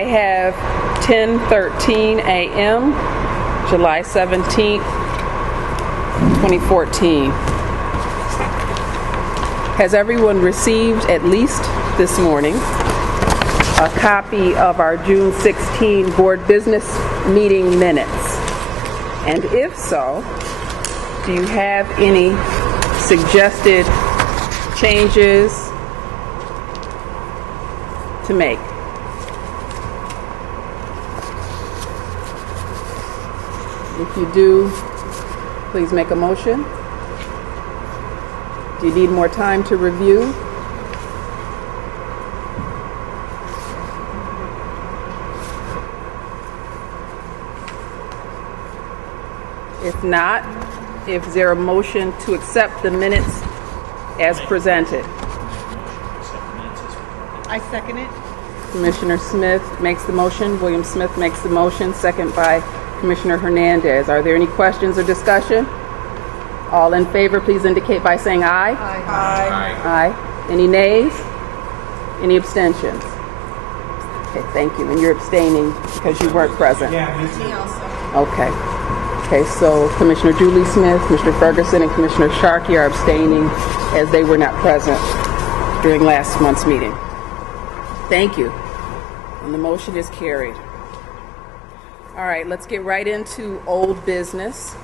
I have 10:13 a.m., July 17th, 2014. Has everyone received, at least this morning, a copy of our June 16 board business meeting minutes? And if so, do you have any suggested changes to make? If you do, please make a motion. Do you need more time to review? If not, is there a motion to accept the minutes as presented? I second it. Commissioner Smith makes the motion. William Smith makes the motion, second by Commissioner Hernandez. Are there any questions or discussion? All in favor, please indicate by saying aye. Aye. Aye. Aye. Any nays? Any abstentions? Okay, thank you. And you're abstaining because you weren't present. Yeah, me Me too. also. Okay. Okay, so Commissioner Julie Smith, Mr. Ferguson, and Commissioner Sharkey are abstaining as they were not present during last month's meeting. Thank you. And the motion is carried. All right, let's get right into old business.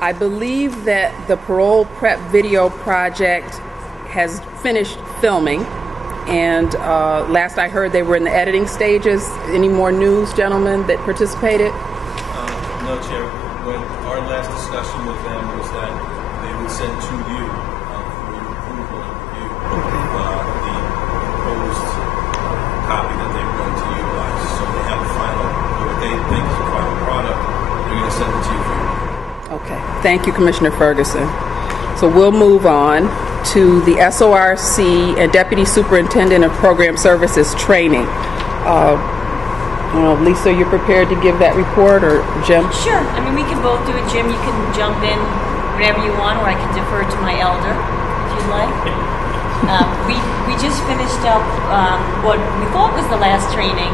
I believe that the Parole Prep video project has finished filming, and last I heard they were in the editing stages. Any more news, gentlemen, that participated? No, Chair. When our last discussion with them was that they would send to you for your approval and review the proposed copy that they were going to utilize. So they have the final, what they think is the final product. They're going to send it to you for your review. Okay. Thank you, Commissioner Ferguson. So we'll move on to the SORC and Deputy Superintendent of Program Services training. Lisa, you're prepared to give that report, or Jim? Sure. I mean, we can both do it. Jim, you can jump in whenever you want, or I can defer to my elder, if you'd like. We just finished up what we thought was the last training.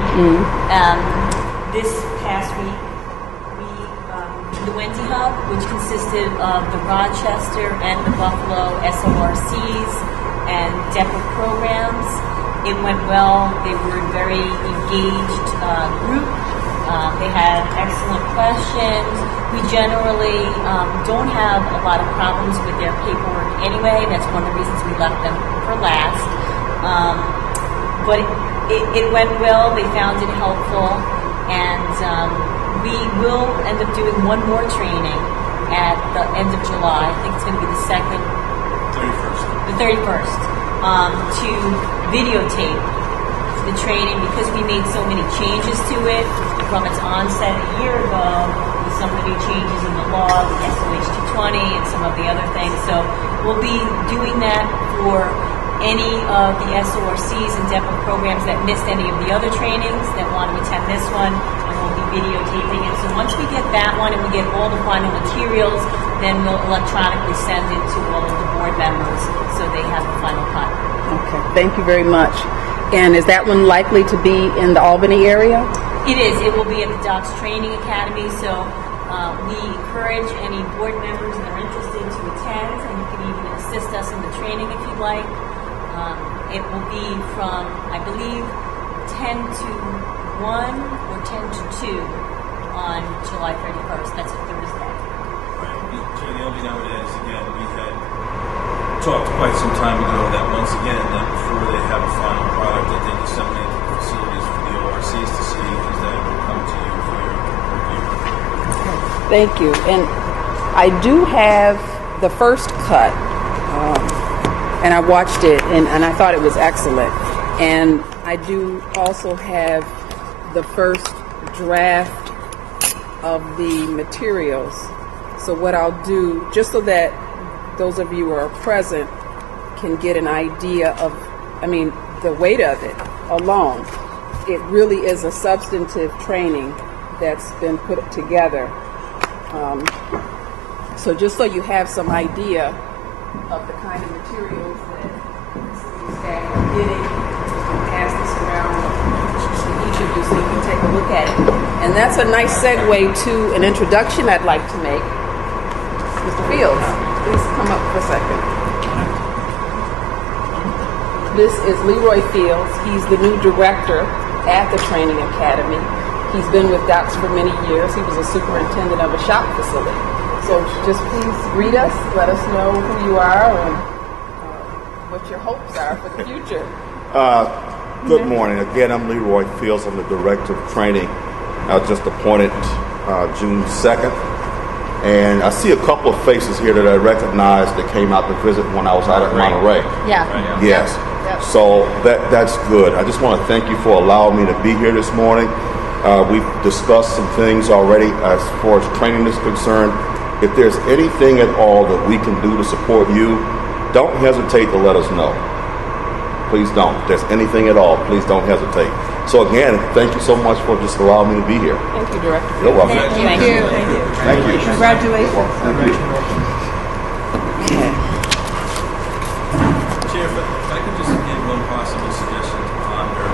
This past week, we did the Wendy Hub, which consisted of the Rochester and the Buffalo SORCs and DEPA programs. It went well. They were a very engaged group. They had excellent questions. We generally don't have a lot of problems with their paperwork anyway. That's one of the reasons we left them for last. But it went well. They found it helpful. And we will end up doing one more training at the end of July. I think it's going to be the 31st. To videotape the training, because we made so many changes to it from its onset a year ago, with some of the new changes in the law, the SOH 220, and some of the other things. So we'll be doing that for any of the SORCs and DEPA programs that missed any of the other trainings that want to attend this one, and we'll be videotaping it. So once we get that one and we get all the final materials, then we'll electronically send it to all of the board members so they have the final copy. Okay, thank you very much. And is that one likely to be in the Albany area? It is. It will be at the Docs Training Academy, so we encourage any board members that are interested to attend, and you can even assist us in the training if you'd like. It will be from, I believe, 10 to 1 or 10 to 2 on July 31st. That's a Thursday. Chair, the only thing I would add is, again, we had talked quite some time ago that once again, that before they have a final product that they disseminate to the facilities for the ORCs to see, is that it will come to you for your review. Thank you. And I do have the first cut, and I watched it, and I thought it was excellent. And I do also have the first draft of the materials. So what I'll do, just so that those of you who are present can get an idea of, the weight of it alone. It really is a substantive training that's been put together. So just so you have some idea of the kind of materials that Staff are getting. Pass this around to each of you so you can take a look at it. And that's a nice segue to an introduction I'd like to make. Mr. Fields, please come up for a second. This is Leroy Fields. He's the new director at the Training Academy. He's been with DOCS for many years. He was a superintendent of a shop facility. So just please greet us, let us know who you are and what your hopes are for the future. Good morning. Again, I'm Leroy Fields. I'm the Director of Training. I was just appointed June 2nd. And I see a couple of faces here that I recognize that came out to visit when I was out at Monterey. Yeah. Yes. Yep. So that's good. I just want to thank you for allowing me to be here this morning. We've discussed some things already as far as training is concerned. If there's anything at all that we can do to support you, don't hesitate to let us know. Please don't. If there's anything at all, please don't hesitate. So again, thank you so much for just allowing me to be here. Thank you, Director. You're welcome. Thank you. Thank you. Congratulations. Thank you. Chair, if I could just give one possible suggestion to ponder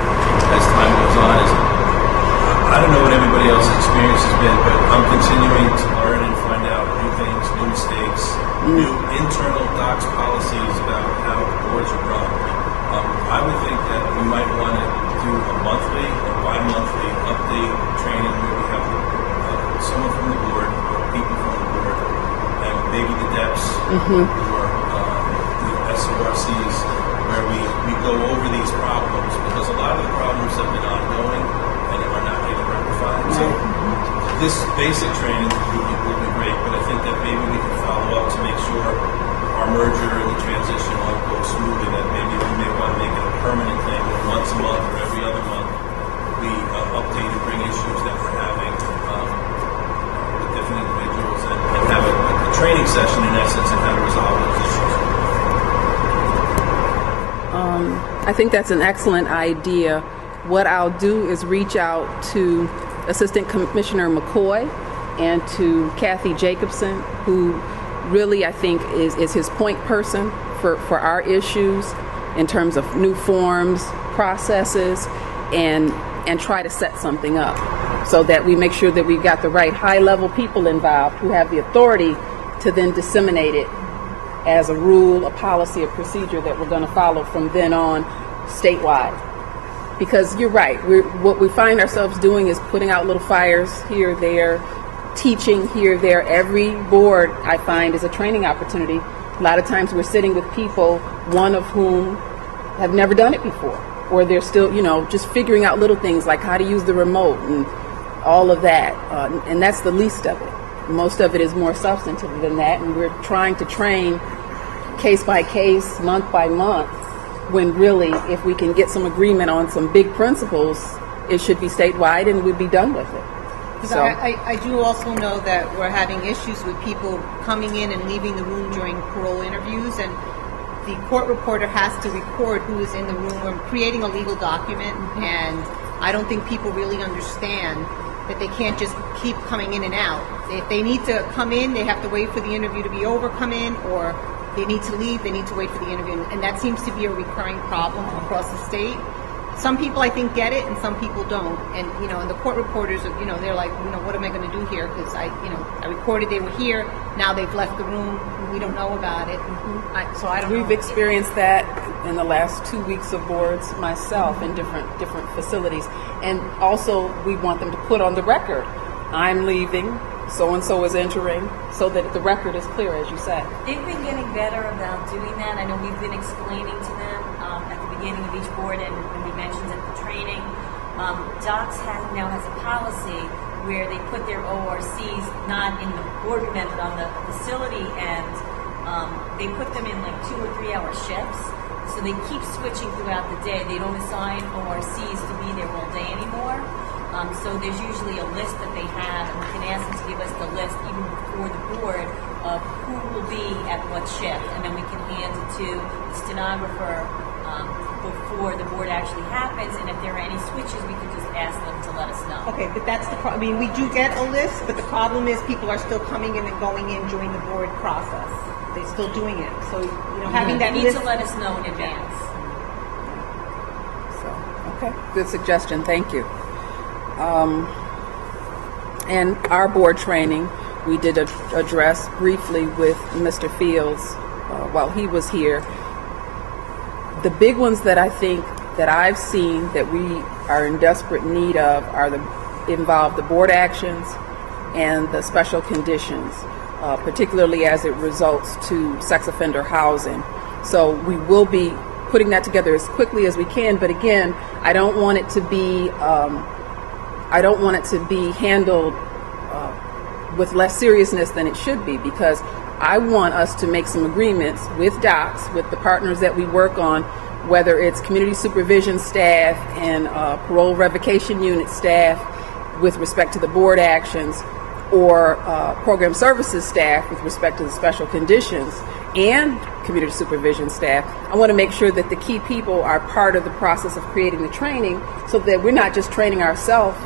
as time goes on. Is I don't know what everybody else's experience has been, but I'm continuing to learn and find out new things, new mistakes, new internal DOCS policies about how boards are run. I would think that we might want to do a monthly or bi-monthly update training where we have someone from the board or people from the board and maybe the DEPs or the SORCs where we go over these problems because a lot of the problems have been ongoing and are not getting rectified. So this basic training will be great, but I think that maybe we can follow up to make sure our merger and the transition all goes smoothly, that maybe we may want to make it a permanent thing that once a month or every other month we update and bring issues that we're having with different individuals and have a training session in essence on how to resolve those issues. I think that's an excellent idea. What I'll do is reach out to Assistant Commissioner McCoy and to Kathy Jacobson, who really I think is his point person for our issues in terms of new forms, processes, and try to set something up so that we make sure that we've got the right high-level people involved who have the authority to then disseminate it as a rule, a policy, a procedure that we're going to follow from then on statewide. Because you're right, what we find ourselves doing is putting out little fires here, there, teaching here, there. Every board, I find, is a training opportunity. A lot of times we're sitting with people, one of whom have never done it before, or they're still, just figuring out little things like how to use the remote and all of that. And that's the least of it. Most of it is more substantive than that, and we're trying to train case by case, month by month, when really, if we can get some agreement on some big principles, it should be statewide and we'd be done with it. So I do also know that we're having issues with people coming in and leaving the room during parole interviews, and the court reporter has to record who is in the room. We're creating a legal document, and I don't think people really understand that they can't just keep coming in and out. If they need to come in, they have to wait for the interview to be over, come in, or they need to leave, they need to wait for the interview. And that seems to be a recurring problem across the state. Some people, I think, get it, and some people don't. And, and the court reporters, they're like, what am I going to do here? Because I recorded they were here. Now they've left the room. We don't know about it. So I don't know. We've experienced that in the last 2 weeks of boards myself in different facilities. And also, we want them to put on the record, I'm leaving, so-and-so is entering, so that the record is clear, as you said. They've been getting better about doing that. I know we've been explaining to them at the beginning of each board, and we mentioned at the training, DOCS now has a policy where they put their ORCs not in the boardroom end, but on the facility end. They put them in like 2 or 3 hour shifts, so they keep switching throughout the day. They don't assign ORCs to be there all day anymore. So there's usually a list that they have, and we can ask them to give us the list even before the board of who will be at what shift, and then we can hand it to the stenographer before the board actually happens, and if there are any switches, we can just ask them to let us know. Okay, but that's the problem. I mean, we do get a list, but the problem is people are still coming in and going in during the board process. they still doing it. So, having that You need list. to let us know in advance. So, okay, good suggestion. Thank you. And our board training, we did address briefly with Mr. Fields while he was here. The big ones that I think that I've seen that we are in desperate need of involve the board actions and the special conditions, particularly as it results to sex offender housing. So we will be putting that together as quickly as we can. But again, I don't want it to be handled with less seriousness than it should be, because I want us to make some agreements with DOCS, with the partners that we work on, whether it's community supervision staff and parole revocation unit staff with respect to the board actions, or program services staff with respect to the special conditions, and community supervision staff. I want to make sure that the key people are part of the process of creating the training, so that we're not just training ourselves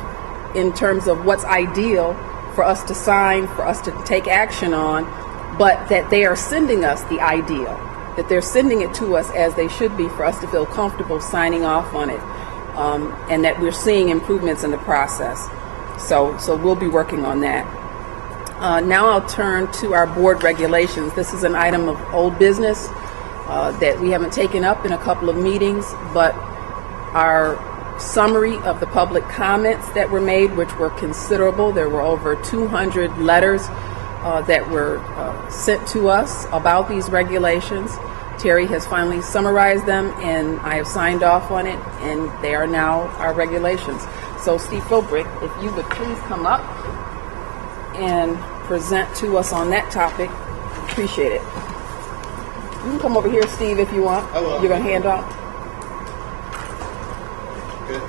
in terms of what's ideal for us to sign, for us to take action on, but that they are sending us the ideal, that they're sending it to us as they should be for us to feel comfortable signing off on it, and that we're seeing improvements in the process. So we'll be working on that. Now I'll turn to our board regulations. This is an item of old business that we haven't taken up in a couple of meetings, but our summary of the public comments that were made, which were considerable. There were over 200 letters that were sent to us about these regulations. Terry has finally summarized them, and I have signed off on it, and they are now our regulations. So Steve Philbrick, if you would please come up and present to us on that topic, appreciate it. You can come over here, Steve, if you want. I will. You're going to hand off. Good.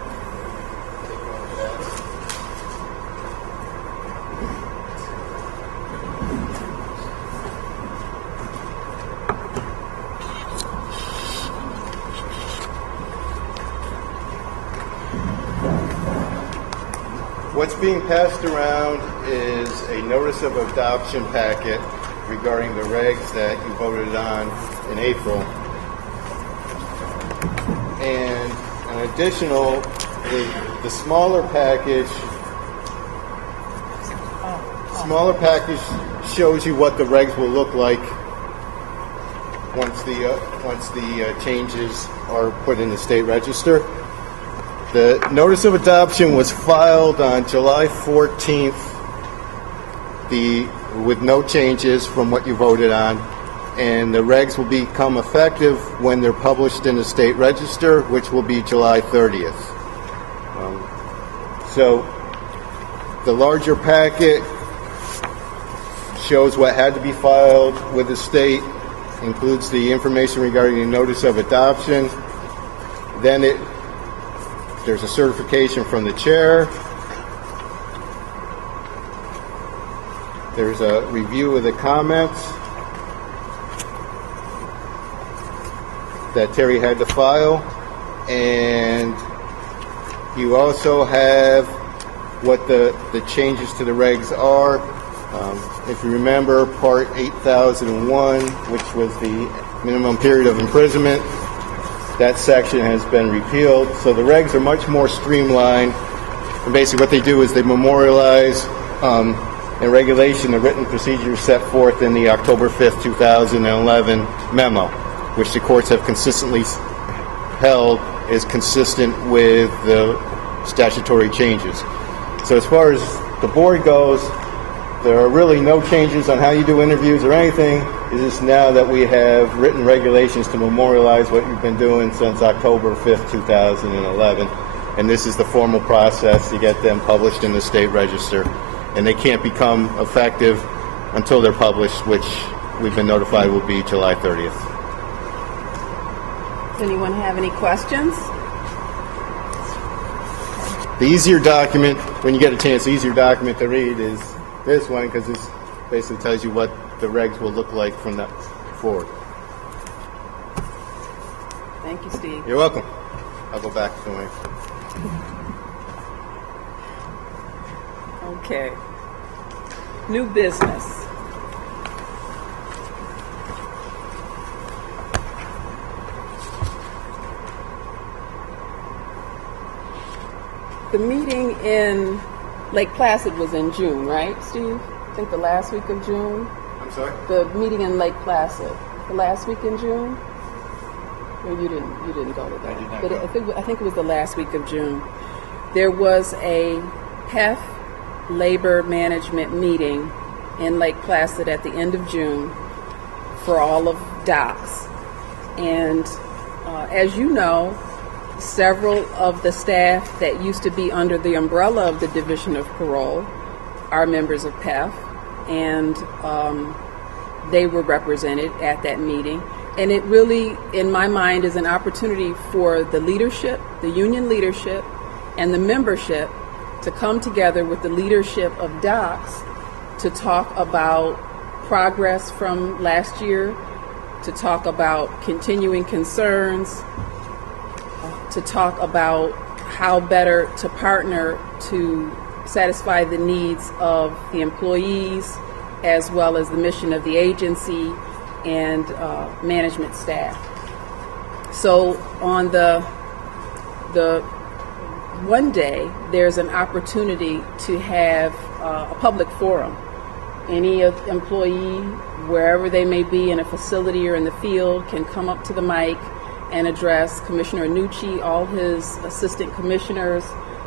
What's being passed around is a notice of adoption packet regarding the regs that you voted on in April. And an additional, the smaller package shows you what the regs will look like once the changes are put in the state register. The notice of adoption was filed on July 14th, with no changes from what you voted on, and the regs will become effective when they're published in the state register, which will be July 30th. So the larger packet shows what had to be filed with the state, includes the information regarding the notice of adoption. Then there's a certification from the chair. There's a review of the comments that Terry had to file, and you also have what the changes to the regs are. If you remember, Part 8001, which was the minimum period of imprisonment, that section has been repealed. So the regs are much more streamlined. And basically what they do is they memorialize in regulation the written procedures set forth in the October 5th, 2011 memo, which the courts have consistently held is consistent with the statutory changes. So as far as the board goes, there are really no changes on how you do interviews or anything. It's just now that we have written regulations to memorialize what you've been doing since October 5th, 2011. And this is the formal process to get them published in the state register. And they can't become effective until they're published, which we've been notified will be July 30th. Does anyone have any questions? The easier document, when you get a chance, the easier document to read is this one, because this basically tells you what the regs will look like from that forward. Thank you, Steve. You're welcome. I'll go back to my... Okay. New business. the meeting in Lake Placid was in June, right, Steve? I think the last week of June. I'm sorry? The meeting in Lake Placid, the last week in June. Or you didn't go to that. I did not But go. I think it was the last week of June. There was a PEF labor management meeting in Lake Placid at the end of June for all of DOCS. And as you know, several of the staff that used to be under the umbrella of the Division of Parole are members of PEF, and they were represented at that meeting. And it really, in my mind, is an opportunity for the leadership, the union leadership, and the membership to come together with the leadership of DOCS to talk about progress from last year, to talk about continuing concerns, to talk about how better to partner to satisfy the needs of the employees as well as the mission of the agency and management staff. So on the one day, there's an opportunity to have a public forum. Any employee, wherever they may be in a facility or in the field, can come up to the mic and address Commissioner Nucci, all his assistant commissioners,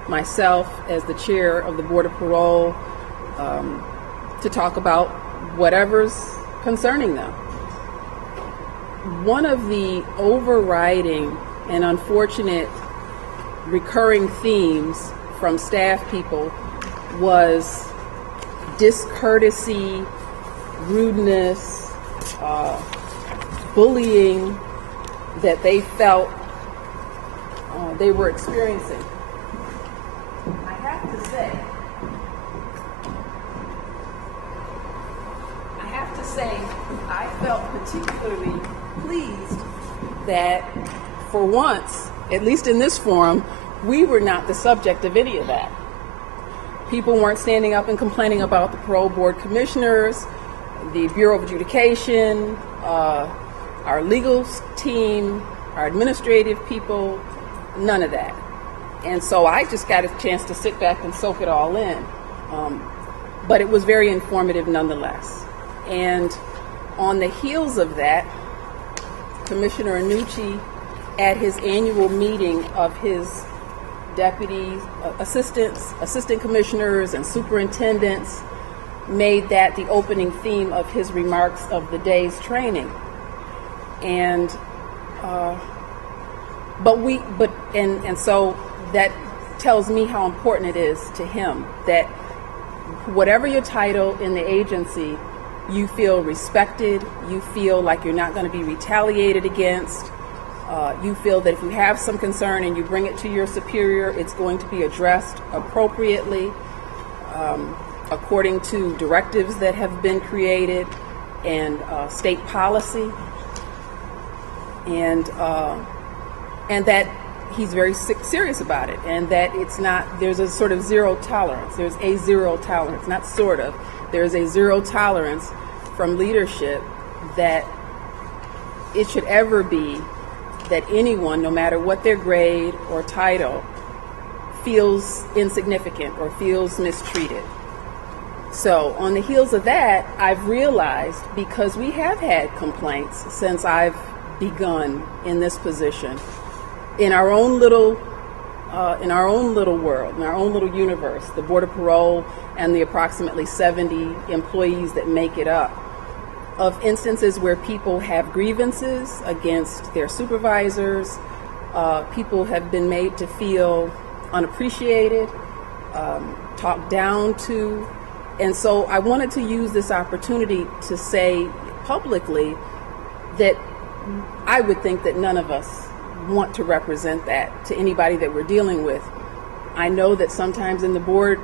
myself as the chair of the Board of Parole, to talk about whatever's concerning them. One of the overriding and unfortunate recurring themes from staff people was discourtesy, rudeness, bullying that they felt they were experiencing. I have to say, I felt particularly pleased that for once, at least in this forum, we were not the subject of any of that. People weren't standing up and complaining about the parole board commissioners, the Bureau of Adjudication, our legal team, our administrative people, none of that. And so I just got a chance to sit back and soak it all in. But it was very informative nonetheless. And on the heels of that, Commissioner Nucci, at his annual meeting of his deputies, assistant commissioners, and superintendents, made that the opening theme of his remarks of the day's training. And so that tells me how important it is to him that whatever your title in the agency, you feel respected, you feel like you're not going to be retaliated against, you feel that if you have some concern and you bring it to your superior, it's going to be addressed appropriately according to directives that have been created and state policy, and that he's very serious about it, and that it's not, there's a sort of zero tolerance. There's a zero tolerance, not sort of. There's a zero tolerance from leadership that it should ever be that anyone, no matter what their grade or title, feels insignificant or feels mistreated. So on the heels of that, I've realized, because we have had complaints since I've begun in this position, in our own little world, in our own little universe, the Board of Parole and the approximately 70 employees that make it up, of instances where people have grievances against their supervisors, people have been made to feel unappreciated, talked down to. And so I wanted to use this opportunity to say publicly that I would think that none of us want to represent that to anybody that we're dealing with. I know that sometimes in the board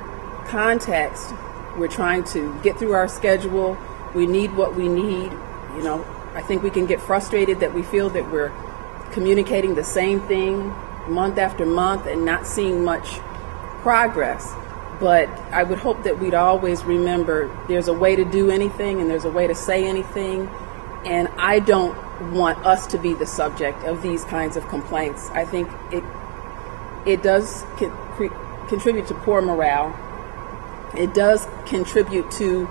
context, we're trying to get through our schedule. We need what we need. You know, I think we can get frustrated that we feel that we're communicating the same thing month after month and not seeing much progress. But I would hope that we'd always remember there's a way to do anything and there's a way to say anything. And I don't want us to be the subject of these kinds of complaints. I think it does contribute to poor morale. It does contribute to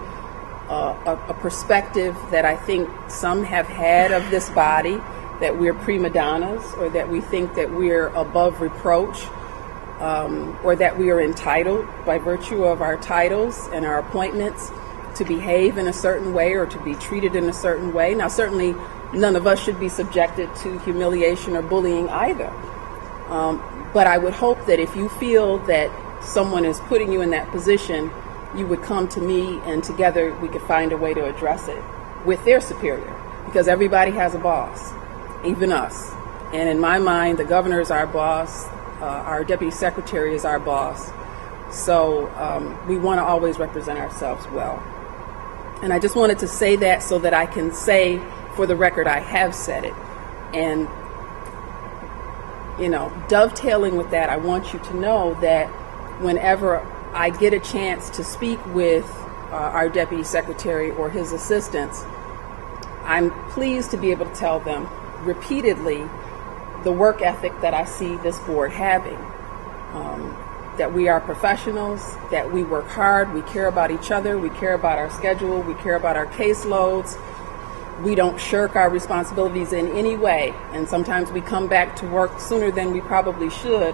a perspective that I think some have had of this body, that we're prima donnas, or that we think that we're above reproach, or that we are entitled by virtue of our titles and our appointments to behave in a certain way or to be treated in a certain way. Now, certainly none of us should be subjected to humiliation or bullying either. But I would hope that if you feel that someone is putting you in that position, you would come to me and together we could find a way to address it with their superior, because everybody has a boss, even us. And in my mind, the governor is our boss, our deputy secretary is our boss. So we want to always represent ourselves well. And I just wanted to say that so that I can say, for the record, I have said it. And, you know, dovetailing with that, I want you to know that whenever I get a chance to speak with our deputy secretary or his assistants, I'm pleased to be able to tell them repeatedly the work ethic that I see this board having. That we are professionals, that we work hard, we care about each other, we care about our schedule, we care about our caseloads. We don't shirk our responsibilities in any way, and sometimes we come back to work sooner than we probably should,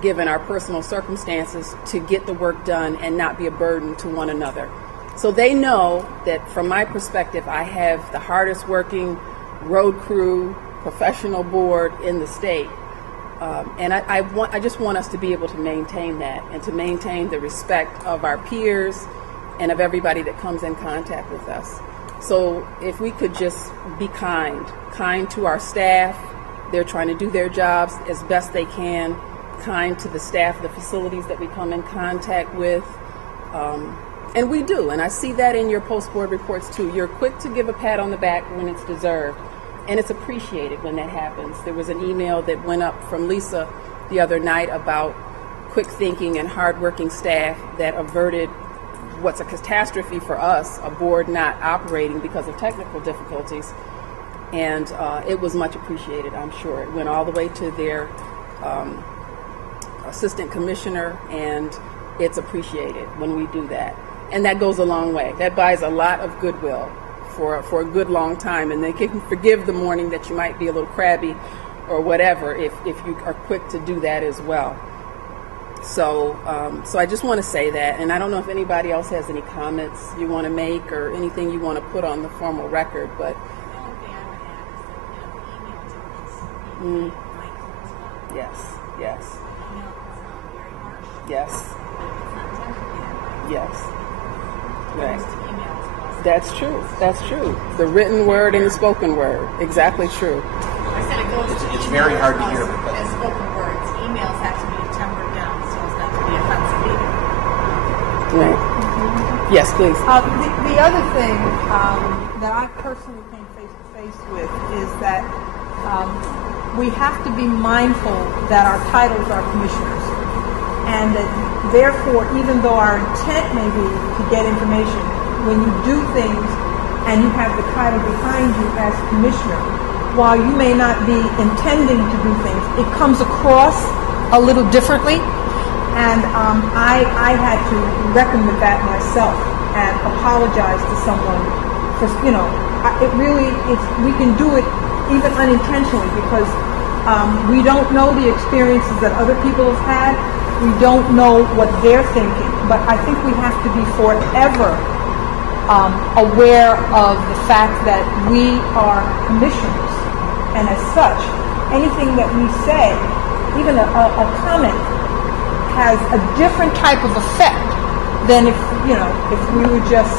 given our personal circumstances, to get the work done and not be a burden to one another. So they know that from my perspective, I have the hardest working road crew, professional board in the state. And I just want us to be able to maintain that and to maintain the respect of our peers and of everybody that comes in contact with us. So if we could just be kind to our staff. They're trying to do their jobs as best they can, kind to the staff, the facilities that we come in contact with. And we do, and I see that in your post-board reports too. You're quick to give a pat on the back when it's deserved. And it's appreciated when that happens. There was an email that went up from Lisa the other night about quick thinking and hardworking staff that averted what's a catastrophe for us, a board not operating because of technical difficulties. And it was much appreciated, I'm sure. It went all the way to their assistant commissioner, and it's appreciated when we do that. And that goes a long way. That buys a lot of goodwill for a good long time, and they can forgive the morning that you might be a little crabby or whatever if you are quick to do that as well. So I just want to say that, and I don't know if anybody else has any comments you want to make or anything you want to put on the formal record, but yes. Right. That's true. The written word and the spoken word. Exactly true. It's very hard to hear. And spoken words, emails have to be tempered down so as not to be offensive either. Right. Yes, please. The other thing that I personally came face to face with is that we have to be mindful that our titles are commissioners, and that therefore, even though our intent may be to get information, when you do things and you have the title behind you as commissioner, while you may not be intending to do things, it comes across a little differently. And I had to reckon with that myself and apologize to someone for, we can do it even unintentionally because we don't know the experiences that other people have had. We don't know what they're thinking. But I think we have to be forever aware of the fact that we are commissioners, and as such, anything that we say, even a comment, has a different type of effect than if we were just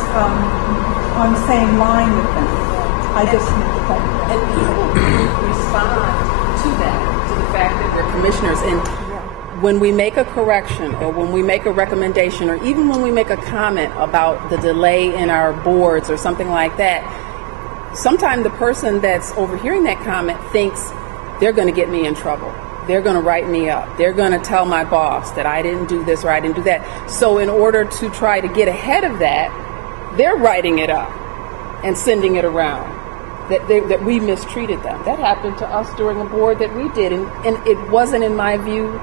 on the same line with them. I just need to tell you that. And people respond to that, to the fact that they're commissioners. And when we make a correction or when we make a recommendation or even when we make a comment about the delay in our boards or something like that, sometimes the person that's overhearing that comment thinks they're going to get me in trouble. They're going to write me up. They're going to tell my boss that I didn't do this or I didn't do that. So in order to try to get ahead of that, they're writing it up and sending it around that we mistreated them. That happened to us during a board that we did. And it wasn't, in my view,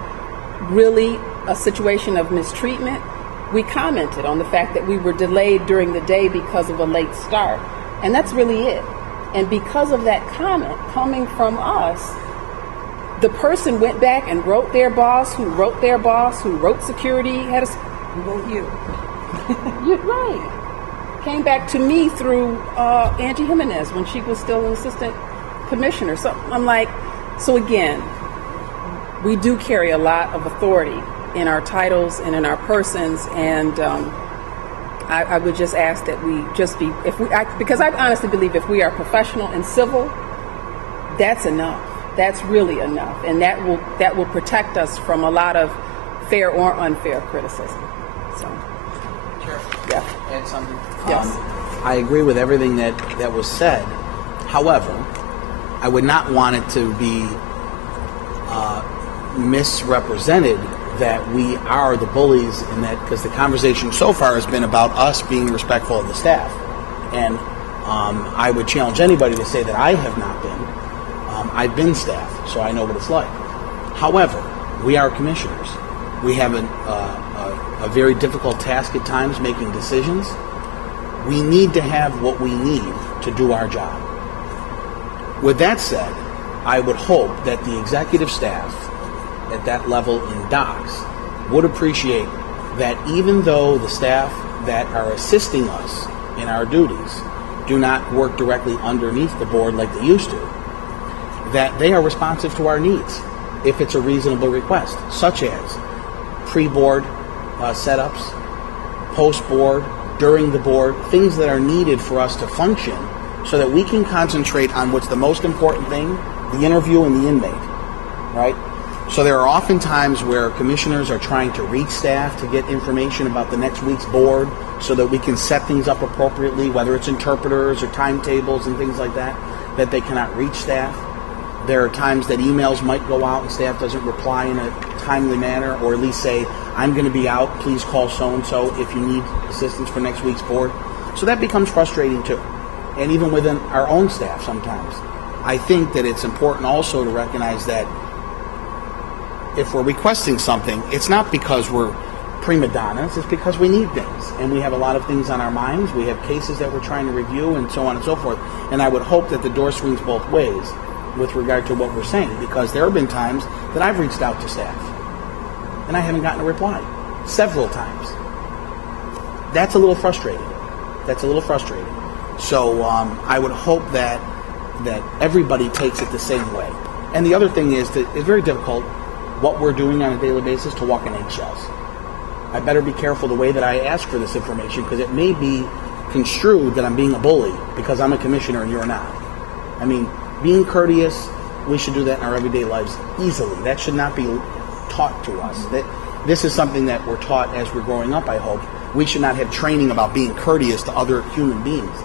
really a situation of mistreatment, we commented on the fact that we were delayed during the day because of a late start. And that's really it. And because of that comment coming from us, the person went back and wrote their boss, who wrote their boss, who wrote security, who wrote you. You're right. Came back to me through Angie Jimenez when she was still an assistant commissioner. So I'm like, so again, we do carry a lot of authority in our titles and in our persons, and I would just ask that we just be, because I honestly believe if we are professional and civil, that's enough. That's really enough, and that will protect us from a lot of fair or unfair criticism. So, Sure. yeah. Add something. Yes. I agree with everything that was said. However, I would not want it to be misrepresented that we are the bullies in that, because the conversation so far has been about us being respectful of the staff. And I would challenge anybody to say that I have not been. I've been staff, so I know what it's like. However, we are commissioners. We have a very difficult task at times making decisions. We need to have what we need to do our job. With that said, I would hope that the executive staff at that level in docs would appreciate that even though the staff that are assisting us in our duties do not work directly underneath the board like they used to, that they are responsive to our needs if it's a reasonable request, such as pre-board setups, post-board, during the board, things that are needed for us to function so that we can concentrate on what's the most important thing, the interview and the inmate, right? So there are often times where commissioners are trying to reach staff to get information about the next week's board so that we can set things up appropriately, whether it's interpreters or timetables and things like that they cannot reach staff. There are times that emails might go out and staff doesn't reply in a timely manner, or at least say, I'm going to be out, please call so-and-so if you need assistance for next week's board. So that becomes frustrating too. And even within our own staff sometimes. I think that it's important also to recognize that if we're requesting something, it's not because we're prima donnas, it's because we need things. And we have a lot of things on our minds. We have cases that we're trying to review and so on and so forth. And I would hope that the door swings both ways with regard to what we're saying, because there have been times that I've reached out to staff and I haven't gotten a reply several times. That's a little frustrating. So I would hope that everybody takes it the same way. And the other thing is that it's very difficult what we're doing on a daily basis to walk in eggshells. I better be careful the way that I ask for this information, because it may be construed that I'm being a bully because I'm a commissioner and you're not. I mean, being courteous, we should do that in our everyday lives easily. That should not be taught to us. This is something that we're taught as we're growing up, I hope. We should not have training about being courteous to other human beings.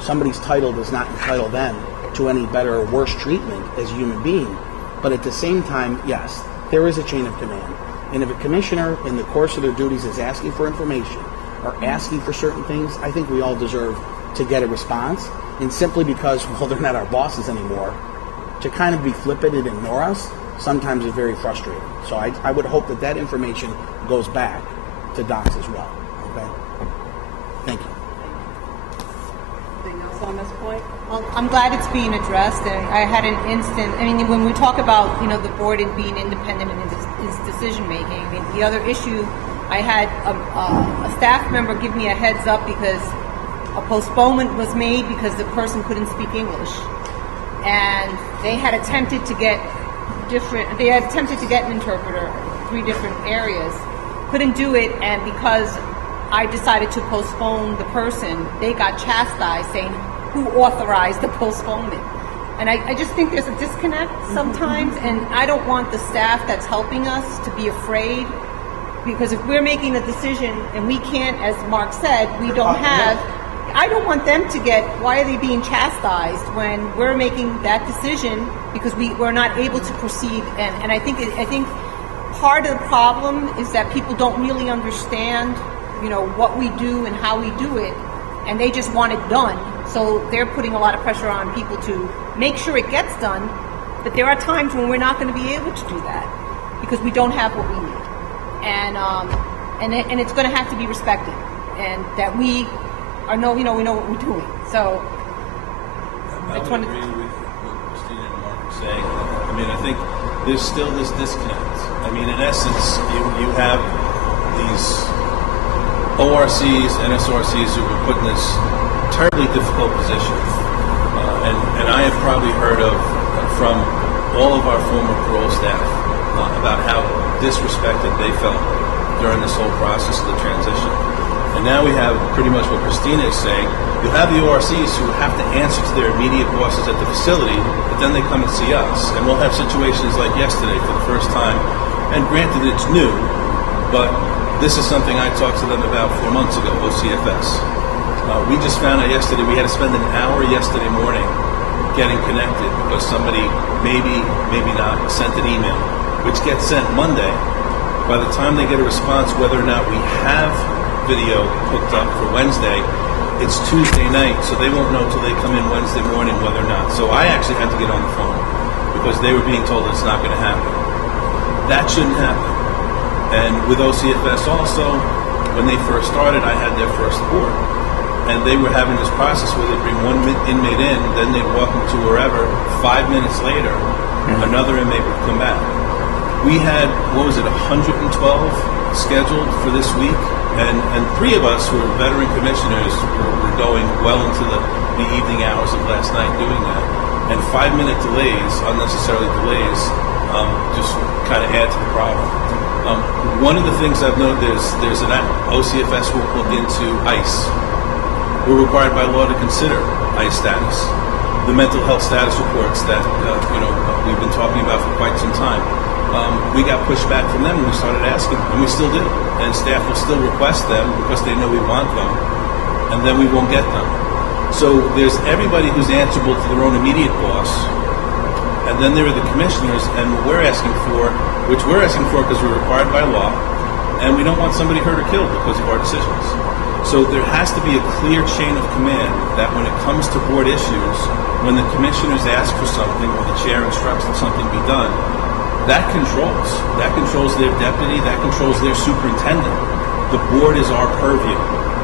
Somebody's title does not entitle them to any better or worse treatment as a human being. But at the same time, yes, there is a chain of command. And if a commissioner in the course of their duties is asking for information or asking for certain things, I think we all deserve to get a response. And simply because, well, they're not our bosses anymore, to kind of be flippant and ignore us sometimes is very frustrating. So I would hope that information goes back to docs as well. Okay? Thank you. Anything else on this point? Well, I'm glad it's being addressed, and I had an instant. I mean, when we talk about the board and being independent in its decision making, I mean, the other issue, I had a staff member give me a heads up because a postponement was made because the person couldn't speak English, and they had attempted to get an interpreter, 3 different areas, couldn't do it, and because I decided to postpone the person, they got chastised saying, who authorized the postponement? And I just think there's a disconnect sometimes, and I don't want the staff that's helping us to be afraid, because if we're making a decision and we can't, as Mark said, we don't have, I don't want them to get, why are they being chastised when we're making that decision because we're not able to proceed? And I think part of the problem is that people don't really understand, what we do and how we do it, and they just want it done. So they're putting a lot of pressure on people to make sure it gets done, but there are times when we're not going to be able to do that because we don't have what we need. and it's going to have to be respected, and that we know what we're doing. So I would agree with what Christina and Mark are saying. I mean, I think there's still this disconnect. I mean, in essence, you have these ORCs, NSRCs who were put in this terribly difficult position. And I have probably heard of from all of our former parole staff about how disrespected they felt during this whole process of the transition. And now we have pretty much what Christina is saying. You have the ORCs who have to answer to their immediate bosses at the facility, but then they come and see us. And we'll have situations like yesterday for the first time. And granted, it's new, but this is something I talked to them about 4 months ago, OCFS. We just found out yesterday we had to spend an hour yesterday morning getting connected because somebody maybe not sent an email, which gets sent Monday. By the time they get a response whether or not we have video hooked up for Wednesday, it's Tuesday night, so they won't know until they come in Wednesday morning whether or not. So I actually had to get on the phone because they were being told it's not going to happen. That shouldn't happen. And with OCFS also, when they first started, I had their first board. And they were having this process where they'd bring one inmate in, then they'd walk them to wherever. 5 minutes later, another inmate would come back. We had, 112 scheduled for this week, and 3 of us who were veteran commissioners were going well into the evening hours of last night doing that. And 5-minute delays, unnecessarily delays, just kind of add to the problem. One of the things I've noted there's an OCFS will look into ICE. We're required by law to consider ICE status, the mental health status reports that we've been talking about for quite some time. We got pushback from them and we started asking, and we still do. And staff will still request them because they know we want them, and then we won't get them. So there's everybody who's answerable to their own immediate boss, and then there are the commissioners, and what we're asking for, which we're asking for because we're required by law, and we don't want somebody hurt or killed because of our decisions. So there has to be a clear chain of command that when it comes to board issues, when the commissioners ask for something or the chair instructs that something be done, that controls their deputy, that controls their superintendent. The board is our purview.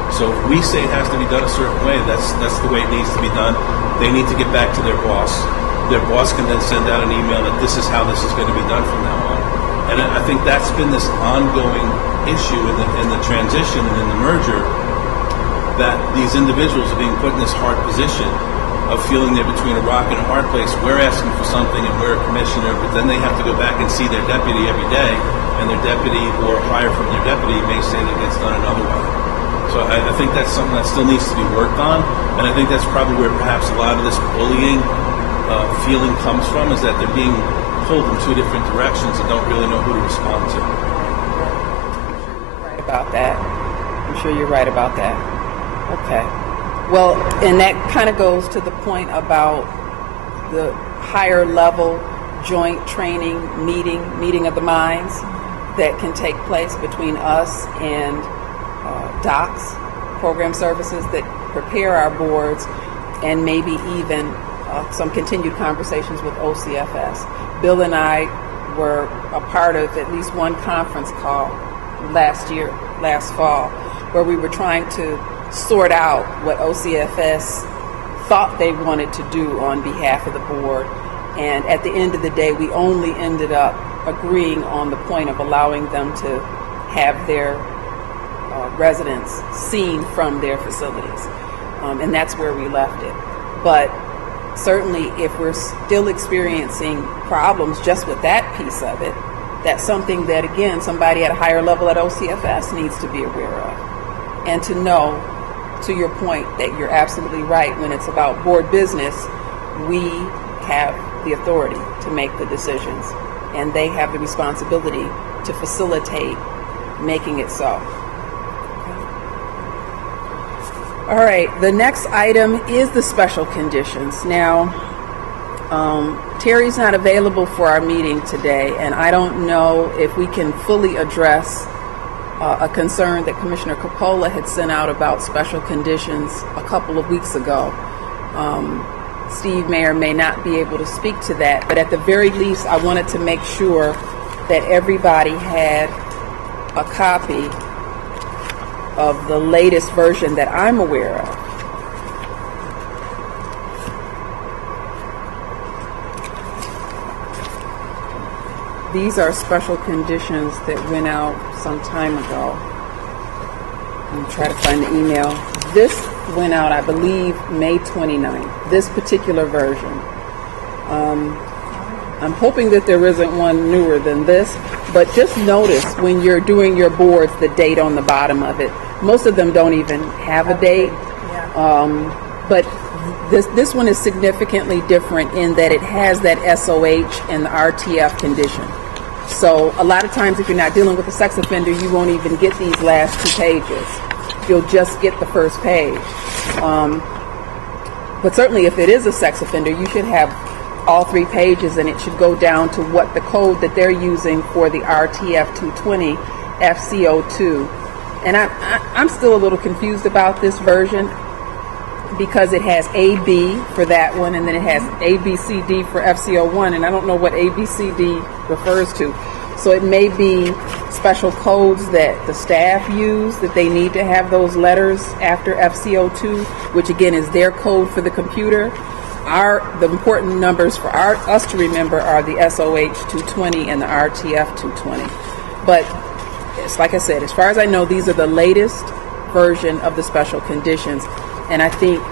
So if we say it has to be done a certain way, that's the way it needs to be done. They need to get back to their boss. Their boss can then send out an email that this is how this is going to be done from now on. And I think that's been this ongoing issue in the transition and in the merger, that these individuals are being put in this hard position of feeling they're between a rock and a hard place. We're asking for something and we're a commissioner, but then they have to go back and see their deputy every day, and their deputy or hire from their deputy may say that it gets done another way. So I think that's something that still needs to be worked on, and I think that's probably where perhaps a lot of this bullying feeling comes from, is that they're being pulled in 2 different directions and don't really know who to respond to. Right about that. I'm sure you're right about that. Okay. Well, and that kind of goes to the point about the higher level joint training meeting of the minds that can take place between us and docs, program services that prepare our boards, and maybe even some continued conversations with OCFS. Bill and I were a part of at least one conference call last fall, where we were trying to sort out what OCFS thought they wanted to do on behalf of the board. And at the end of the day, we only ended up agreeing on the point of allowing them to have their residents seen from their facilities. And that's where we left it. But certainly if we're still experiencing problems just with that piece of it, that's something that, again, somebody at a higher level at OCFS needs to be aware of. And to know, to your point, that you're absolutely right, when it's about board business, we have the authority to make the decisions, and they have the responsibility to facilitate making it so. All right, the next item is the special conditions. Now, Terry's not available for our meeting today, and I don't know if we can fully address a concern that Commissioner Coppola had sent out about special conditions a couple of weeks ago. Steve may or may not be able to speak to that, but at the very least, I wanted to make sure that everybody had a copy of the latest version that I'm aware of. These are special conditions that went out some time ago. I'm trying to find the email. This went out, I believe, May 29th, this particular version. I'm hoping that there isn't one newer than this, but just notice when you're doing your boards, the date on the bottom of it. Most of them don't even have a date, but this one is significantly different in that it has that SOH and the RTF condition. So a lot of times if you're not dealing with a sex offender, you won't even get these last 2 pages. You'll just get the first page. But certainly if it is a sex offender, you should have all 3 pages, and it should go down to what the code that they're using for the RTF 220 FCO2. And I'm still a little confused about this version because it has AB for that one, and then it has ABCD for FCO1, and I don't know what ABCD refers to. So it may be special codes that the staff use, that they need to have those letters after FCO2, which again is their code for the computer. The important numbers for us to remember are the SOH 220 and the RTF 220. But it's like I said, as far as I know, these are the latest version of the special conditions, and I think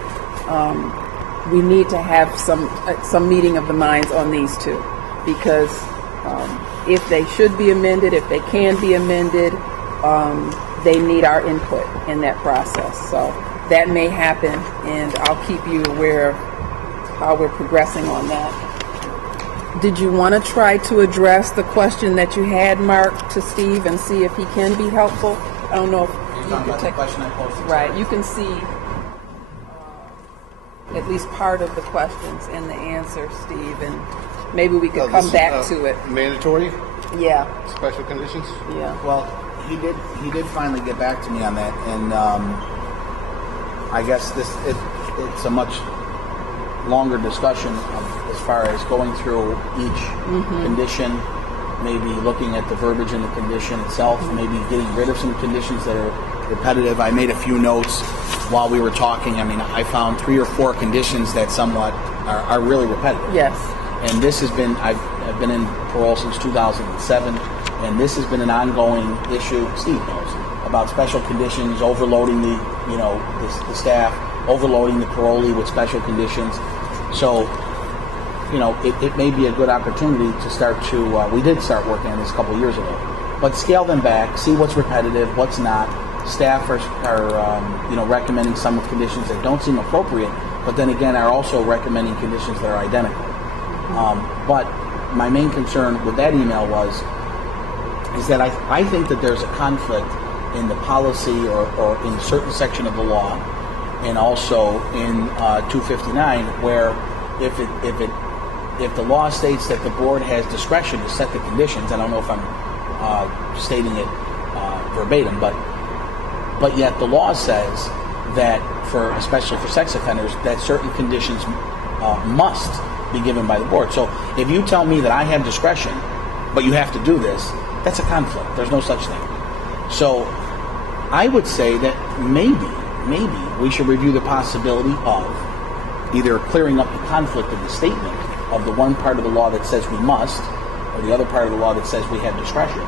we need to have some meeting of the minds on these two, because if they should be amended, if they can be amended, they need our input in that process. So that may happen, and I'll keep you aware of how we're progressing on that. Did you want to try to address the question that you had, Mark, to Steve and see if he can be helpful? I don't know if You're talking about the question I posted. Right, you can see at least part of the questions in the answer, Steve, and maybe we could come back to it. Mandatory Yeah, special conditions? yeah. Well, he did finally get back to me on that, and I guess it's a much longer discussion as far as going through each condition, maybe looking at the verbiage in the condition itself, maybe getting rid of some conditions that are repetitive. I made a few notes while we were talking. I mean, I found 3 or 4 conditions that somewhat are really repetitive. Yes. And this has been, I've been in parole since 2007, and this has been an ongoing issue, Steve knows, about special conditions, overloading the staff, overloading the parolee with special conditions. So, it may be a good opportunity to start to, we did start working on this a couple years ago, but scale them back, see what's repetitive, what's not. Staff are recommending some of conditions that don't seem appropriate, but then again are also recommending conditions that are identical. But my main concern with that email is that I think that there's a conflict in the policy or in a certain section of the law, and also in 259, where if the law states that the board has discretion to set the conditions, I don't know if I'm stating it verbatim, but yet the law says that especially for sex offenders, that certain conditions must be given by the board. So if you tell me that I have discretion, but you have to do this, that's a conflict. There's no such thing. So I would say that maybe we should review the possibility of either clearing up the conflict of the statement of the one part of the law that says we must, or the other part of the law that says we have discretion,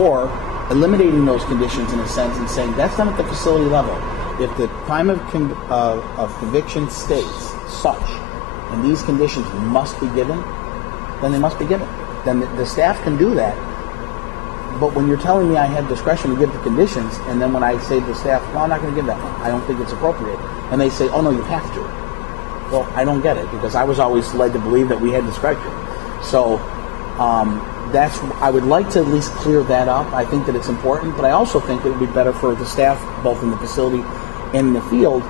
or eliminating those conditions in a sense and saying that's not at the facility level. If the crime of conviction states such, and these conditions must be given, then they must be given. Then the staff can do that. But when you're telling me I have discretion to give the conditions, and then when I say to the staff, well, I'm not going to give that one, I don't think it's appropriate, and they say, oh no, you have to. Well, I don't get it, because I was always led to believe that we had discretion. So I would like to at least clear that up. I think that it's important, but I also think it would be better for the staff, both in the facility and in the field,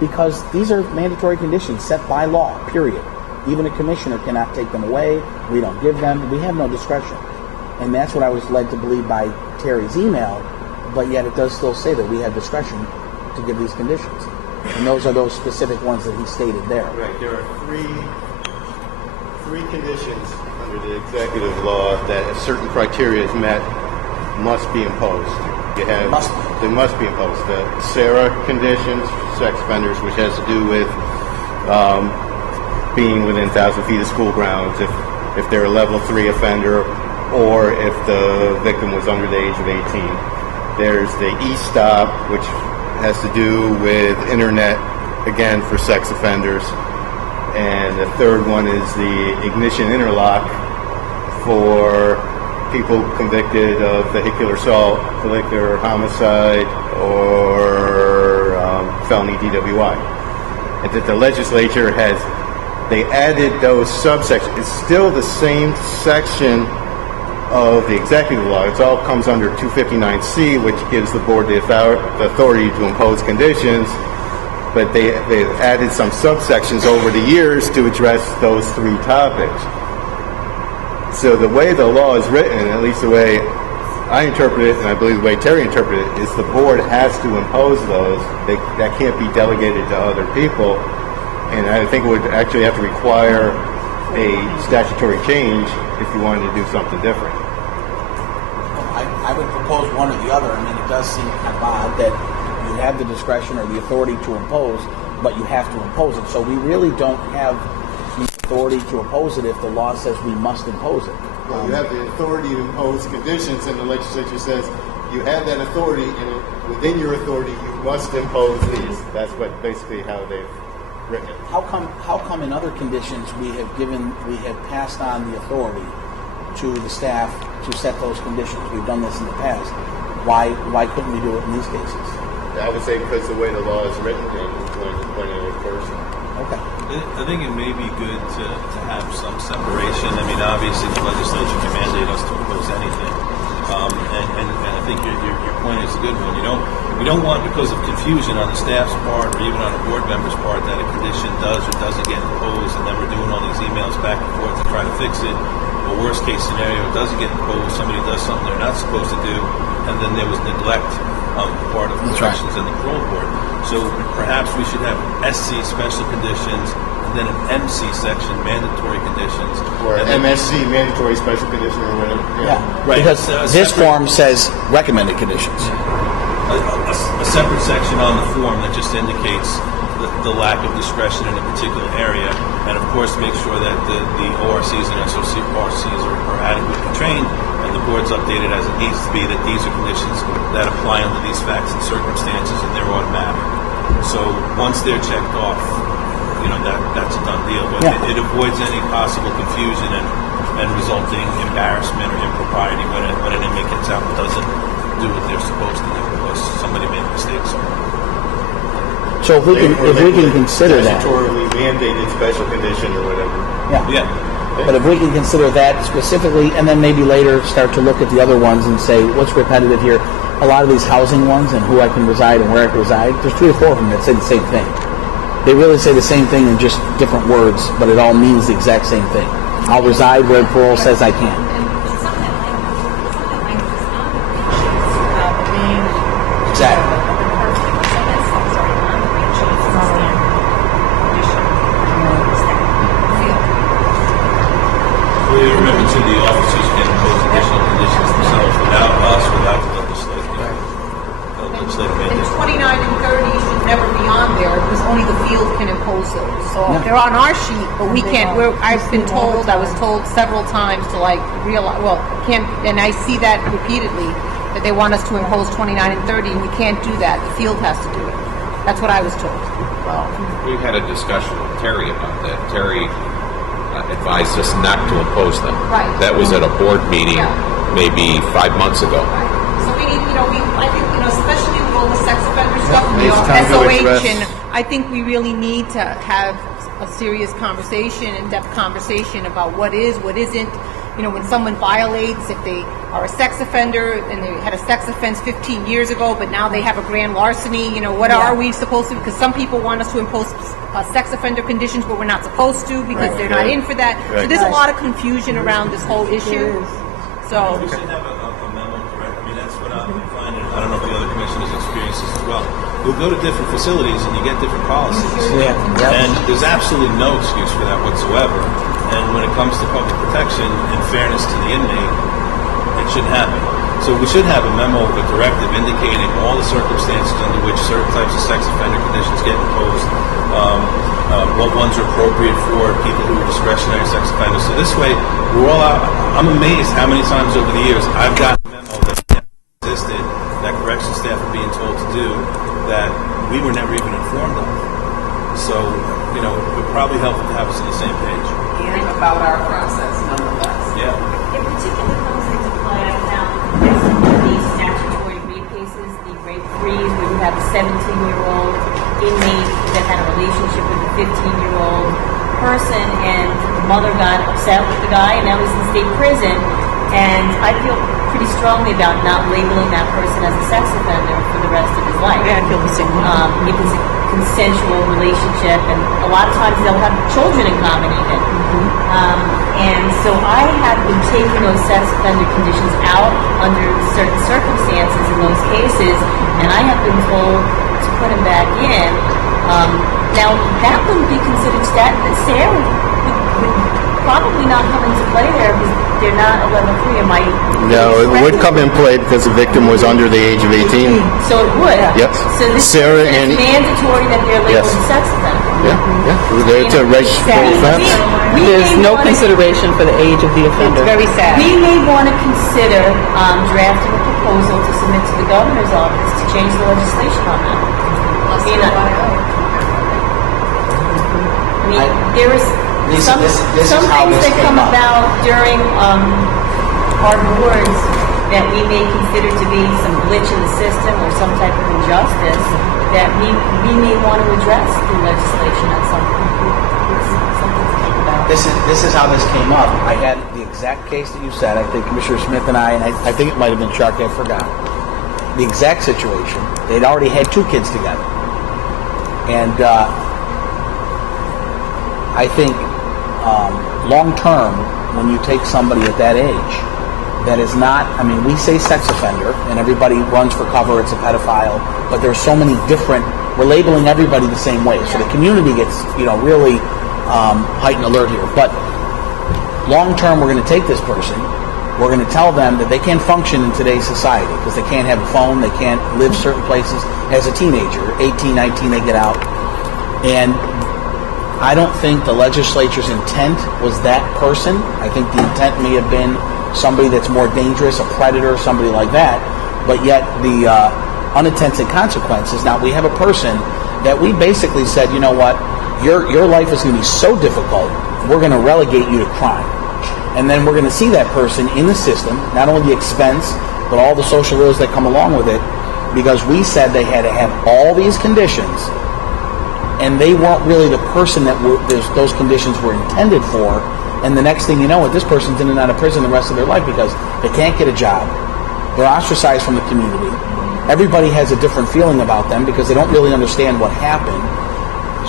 because these are mandatory conditions set by law, period. Even a commissioner cannot take them away. We don't give them. We have no discretion. And that's what I was led to believe by Terry's email, but yet it does still say that we have discretion to give these conditions. And those are those specific ones that he stated there. Right. There are three conditions under the executive law that if certain criteria is met, must be imposed. They must be imposed. The SARA conditions, sex offenders, which has to do with being within 1,000 feet of school grounds, if they're a level 3 offender, or if the victim was under the age of 18. There's the e-stop, which has to do with internet, again, for sex offenders. And the third one is the ignition interlock for people convicted of vehicular assault, vehicular homicide, or felony DWI. And that the legislature they added those subsections. It's still the same section of the executive law. It all comes under 259C, which gives the board the authority to impose conditions, but they've added some subsections over the years to address those three topics. So the way the law is written, at least the way I interpret it, and I believe the way Terry interpreted it, is the board has to impose those. That can't be delegated to other people, and I think it would actually have to require a statutory change if you wanted to do something different. I would propose one or the other. I mean, it does seem kind of odd that you have the discretion or the authority to impose, but you have to impose it. So we really don't have the authority to oppose it if the law says we must impose it. Well, you have the authority to impose conditions, and the legislature says you have that authority, and within your authority, you must impose these. That's basically how they've written it. How come in other conditions we have passed on the authority to the staff to set those conditions? We've done this in the past. Why couldn't we do it in these cases? I would say because the way the law is written, when it occurs. Okay. I think it may be good to have some separation. I mean, obviously the legislature can mandate us to impose anything, and I think your point is a good one. We don't want, because of confusion on the staff's part or even on a board member's part, that a condition does or doesn't get imposed, and then we're doing all these emails back and forth to try to fix it. Or worst case scenario, it doesn't get imposed, somebody does something they're not supposed to do, and then there was neglect on the part of the directions and the parole board. So perhaps we should have SC, special conditions, and then an MC section, mandatory conditions. Or MSC, mandatory special condition, or whatever. Yeah. Right. Because this form says recommended conditions. A separate section on the form that just indicates the lack of discretion in a particular area, and of course make sure that the ORCs and SORCs are adequately trained, and the board's updated as it needs to be, that these are conditions that apply under these facts and circumstances, and they're automatic. So once they're checked off, that's a done deal. But it avoids any possible confusion and resulting embarrassment or impropriety when an inmate gets out and doesn't do what they're supposed to do because somebody made a mistake somewhere. So if we can consider that, statutorily mandated special condition or whatever. Yeah. But if we can consider that specifically, and then maybe later start to look at the other ones and say what's repetitive here. A lot of these housing ones and who I can reside and where I can reside, there's 3 or 4 of them that say the same thing. They really say the same thing in just different words, but it all means the exact same thing. I'll reside where parole says I can. Exactly. Well, remember too, the officers can impose additional conditions themselves without us, without the legislative mandate. And 29 and 30 should never be on there because only the field can impose those. So they're on our sheet, but we can't. I was told several times to realize. Well, can't, and I see that repeatedly that they want us to impose 29 and 30, and we can't do that. The field has to do it. That's what I was told. We had a discussion with Terry about that. Terry advised us not to impose them. Right. That was at a board meeting maybe 5 months ago. Right. So we need, I think, especially with all the sex offender stuff, It's time to SOH, address- and I think we really need to have a serious conversation, in-depth conversation about what is, what isn't. When someone violates, if they are a sex offender and they had a sex offense 15 years ago, but now they have a grand larceny, what are we supposed to? Because some people want us to impose sex offender conditions, but we're not supposed to because they're not in for that. So there's a lot of confusion around this whole issue. So We should have a memo, correct? I mean, that's what I'm finding. I don't know if the other commissioners experience this as well. We'll go to different facilities and you get different policies. And there's absolutely no excuse for that whatsoever. And when it comes to public protection, in fairness to the inmate, it shouldn't happen. So we should have a memo of a directive indicating all the circumstances under which certain types of sex offender conditions get imposed, what ones are appropriate for people who are discretionary sex offenders. So this way, we're all out. I'm amazed how many times over the years I've gotten a memo that existed, that corrections staff are being told to do, that we were never even informed of. So, it would probably help to have us on the same page. And about our process, nonetheless. Yeah. In particular, comes into play, I found these statutory rape cases, the rape threes, where you have a 17-year-old inmate that had a relationship with a 15-year-old person, and the mother got upset with the guy, and now he's in state prison. And I feel pretty strongly about not labeling that person as a sex offender for the rest of his life. Yeah, I feel the same way. It was a consensual relationship, and a lot of times they'll have children in common even. And so I have been taking those sex offender conditions out under certain circumstances in those cases, and I have been told to put them back in. Now, that wouldn't be considered Sarah would probably not come into play there because they're not a level 3. Am I? No, it would come in play because the victim was under the age of 18. So it would. Yes. So this Sarah is and mandatory that they're labeled Yes. sex offender. Yeah. It's a registrable offense. There's no consideration for the age of the offender. Very sad. We may want to consider drafting a proposal to submit to the governor's office to change the legislation on that. There is Lisa, some this is some how things this that came come up. about during our boards that we may consider to be some glitch in the system or some type of injustice that we may want to address through legislation at some point. It's something to think about. This is how this came up. I had the exact case that you said. I think Commissioner Smith and I think it might have been Chuck, I forgot. The exact situation. They'd already had 2 kids together. And I think long term, when you take somebody at that age, that is not, we say sex offender, and everybody runs for cover, it's a pedophile, but there's so many different, we're labeling everybody the same way. So the community gets, really heightened alert here. But long term, we're going to take this person, we're going to tell them that they can't function in today's society because they can't have a phone, they can't live certain places. As a teenager, 18, 19, they get out. And I don't think the legislature's intent was that person. I think the intent may have been somebody that's more dangerous, a predator, somebody like that. But yet the unintended consequences. Now we have a person that we basically said, you know what, your life is going to be so difficult, we're going to relegate you to crime. And then we're going to see that person in the system, not only the expense, but all the social ills that come along with it, because we said they had to have all these conditions, and they weren't really the person that those conditions were intended for. And the next thing you know, this person's in and out of prison the rest of their life because they can't get a job. They're ostracized from the community. Everybody has a different feeling about them because they don't really understand what happened.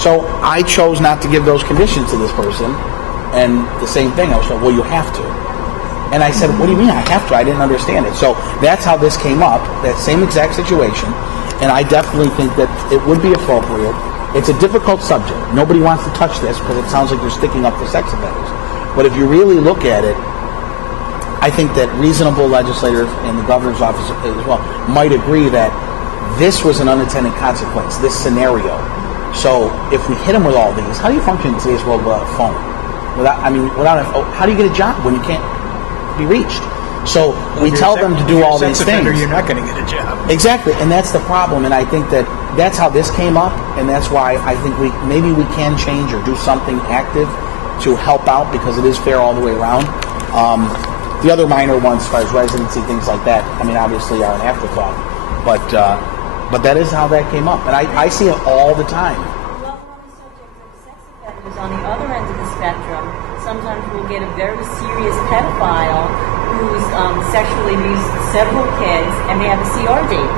So I chose not to give those conditions to this person. And the same thing, I was like, well, you have to. And I said, what do you mean I have to? I didn't understand it. So that's how this came up, that same exact situation. And I definitely think that it would be appropriate. It's a difficult subject. Nobody wants to touch this because it sounds like you're sticking up for sex offenders. But if you really look at it, I think that reasonable legislators in the governor's office as well might agree that this was an unintended consequence, this scenario. So if we hit them with all these, how do you function in today's world without a phone? How do you get a job when you can't be reached? So we tell them to do all these things. You're not going to get a job. Exactly, and that's the problem. And I think that that's how this came up, and that's why I think maybe we can change or do something active to help out because it is fair all the way around. The other minor ones, as far as residency, things like that, obviously are an afterthought. But that is how that came up, and I see it all the time. Well, on the subject of sex offenders, on the other end of the spectrum, sometimes we'll get a very serious pedophile who's sexually abused several kids, and they have a CR date.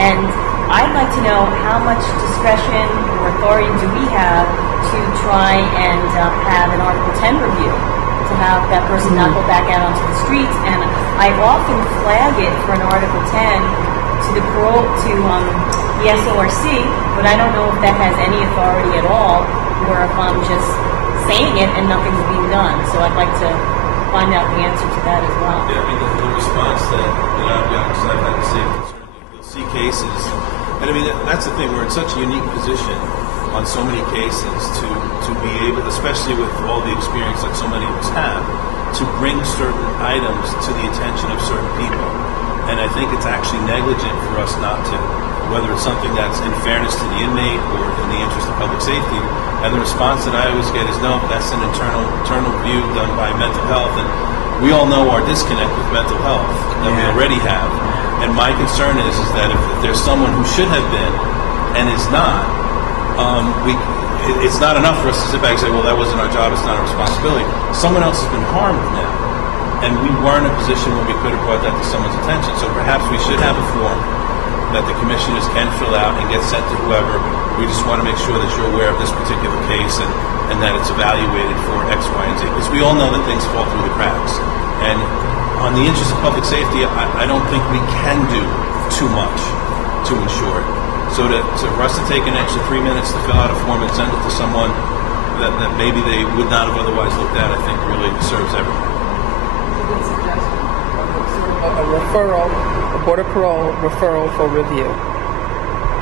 And I'd like to know how much discretion or authority do we have to try and have an Article 10 review, to have that person not go back out onto the streets. And I often flag it for an Article 10 to the parole, to the SORC, but I don't know if that has any authority at all, or if I'm just saying it and nothing's being done. So I'd like to find out the answer to that as well. Yeah, I mean, the response that I've gotten, because I've had the same concern, you'll see cases, and I mean, that's the thing, we're in such a unique position on so many cases to be able, especially with all the experience that so many of us have, to bring certain items to the attention of certain people. And I think it's actually negligent for us not to, whether it's something that's in fairness to the inmate or in the interest of public safety. And the response that I always get is, no, that's an internal review done by mental health. And we all know our disconnect with mental health that we already have. And my concern is that if there's someone who should have been and is not, it's not enough for us to sit back and say, well, that wasn't our job, it's not our responsibility. Someone else has been harmed now. And we weren't in a position where we could have brought that to someone's attention. So perhaps we should have a form that the commissioners can fill out and get sent to whoever. We just want to make sure that you're aware of this particular case and that it's evaluated for X, Y, and Z. Because we all know that things fall through the cracks. And on the interest of public safety, I don't think we can do too much to ensure it. So for us to take an extra 3 minutes to fill out a form and send it to someone that maybe they would not have otherwise looked at, I think really serves everyone. Good suggestion. A referral, a Board of Parole referral for review.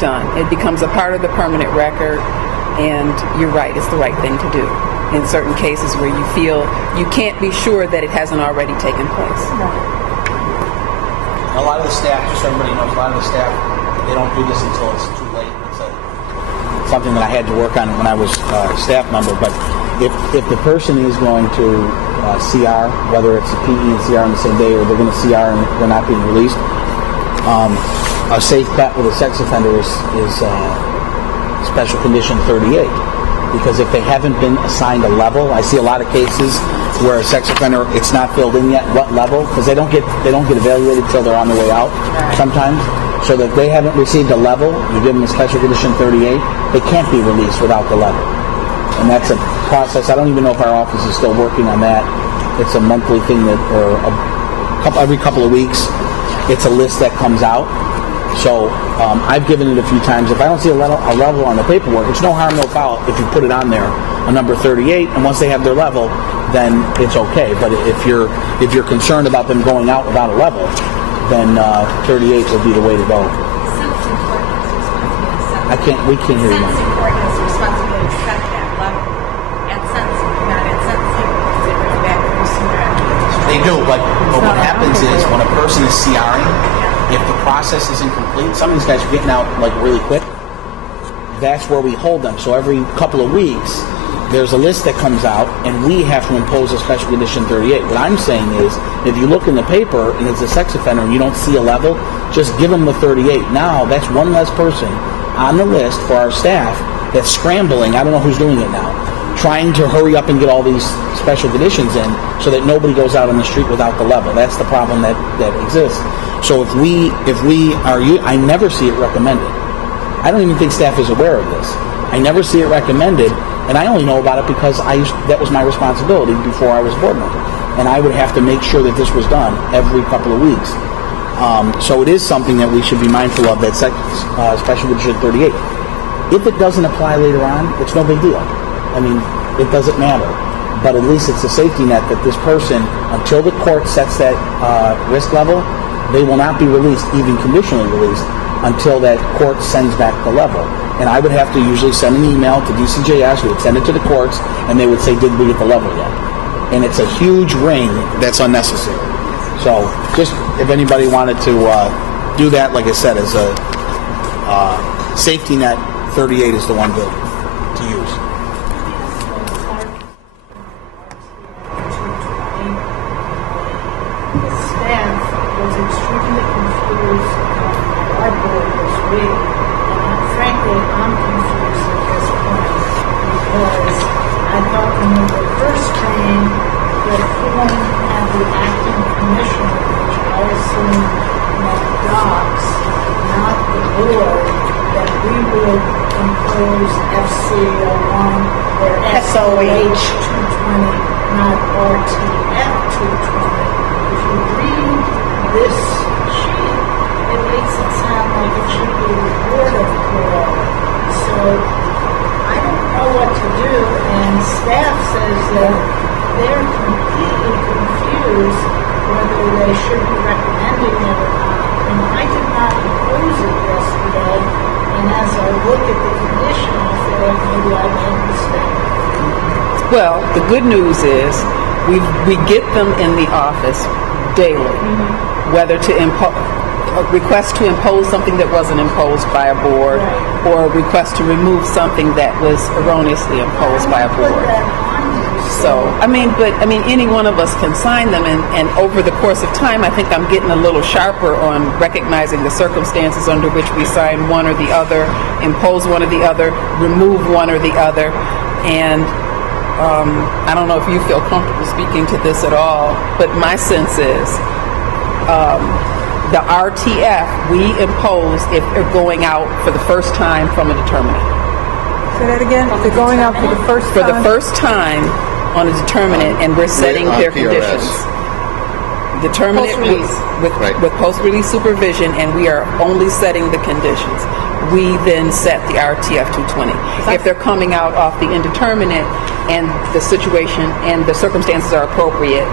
Done. It becomes a part of the permanent record, and you're right, it's the right thing to do in certain cases where you feel you can't be sure that it hasn't already taken place. A lot of the staff, just so everybody knows, a lot of the staff, they don't do this until it's too late. It's something that I had to work on when I was a staff member. But if the person is going to CR, whether it's a PE and CR on the same day or they're going to CR and they're not being released, a safe bet with a sex offender is Special Condition 38. Because if they haven't been assigned a level, I see a lot of cases where a sex offender, it's not filled in yet what level, because they don't get evaluated till they're on their way out sometimes. So that they haven't received a level, you give them a Special Condition 38, they can't be released without the level. And that's a process. I don't even know if our office is still working on that. It's a monthly thing every couple of weeks, it's a list that comes out. So I've given it a few times. If I don't see a level on the paperwork, it's no harm, no foul if you put it on there, a number 38, and once they have their level, then it's okay. But if you're concerned about them going out without a level, then 38 would be the way to go. We can't hear you. Sentencing court has a responsibility to set that level at sentencing, not at sentencing. They bring it back very soon after. They do, but what happens is when a person is CRing, if the process is incomplete, some of these guys are getting out like really quick. That's where we hold them. So every couple of weeks, there's a list that comes out, and we have to impose a Special Condition 38. What I'm saying is, if you look in the paper and it's a sex offender and you don't see a level, just give them the 38. Now, that's one less person on the list for our staff that's scrambling. I don't know who's doing it now, trying to hurry up and get all these special conditions in so that nobody goes out on the street without the level. That's the problem that exists. So if we are, I never see it recommended. I don't even think staff is aware of this. I never see it recommended, and I only know about it because that was my responsibility before I was board member, and I would have to make sure that this was done every couple of weeks. So it is something that we should be mindful of. That Special Condition 38. If it doesn't apply later on, it's no big deal. I mean, it doesn't matter. But at least it's a safety net that this person, until the court sets that risk level, they will not be released, even conditionally released, until that court sends back the level. And I would have to usually send an email to DCJS, who would send it to the courts, and they would say, did we get the level yet? And it's a huge ring that's unnecessary. So just if anybody wanted to do that, like I said, as a safety net, 38 is the one to use. The staff was extremely confused at our board this week, and frankly, I'm confused at this point because I thought when we were first trained, the form had the acting commissioner, which I assume meant docs, not the board, that we would impose FC01 or SOH 220, not RTF 220. If you read this sheet, it makes it sound like it should be the Board of Parole. So I don't know what to do, and staff says that they're completely confused whether they should be recommending it or not. And I did not oppose it yesterday, and as I look at the condition, I feel like maybe I made a mistake. Well, the good news is we get them in the office daily, whether to request to impose something that wasn't imposed by a board, or a request to remove something that was erroneously imposed by a board. So, any one of us can sign them, and over the course of time, I think I'm getting a little sharper on recognizing the circumstances under which we sign one or the other, impose one or the other, remove one or the other, and I don't know if you feel comfortable speaking to this at all, but my sense is the RTF we impose if they're going out for the first time from a determinant. Say that again. If they're going out for the first For time. the first time on a determinant, and we're setting on their PRS. conditions. Determinant Post-release. with post-release supervision, and we are only setting the conditions. We then set the RTF 220. If they're coming out off the indeterminate and the situation and the circumstances are appropriate,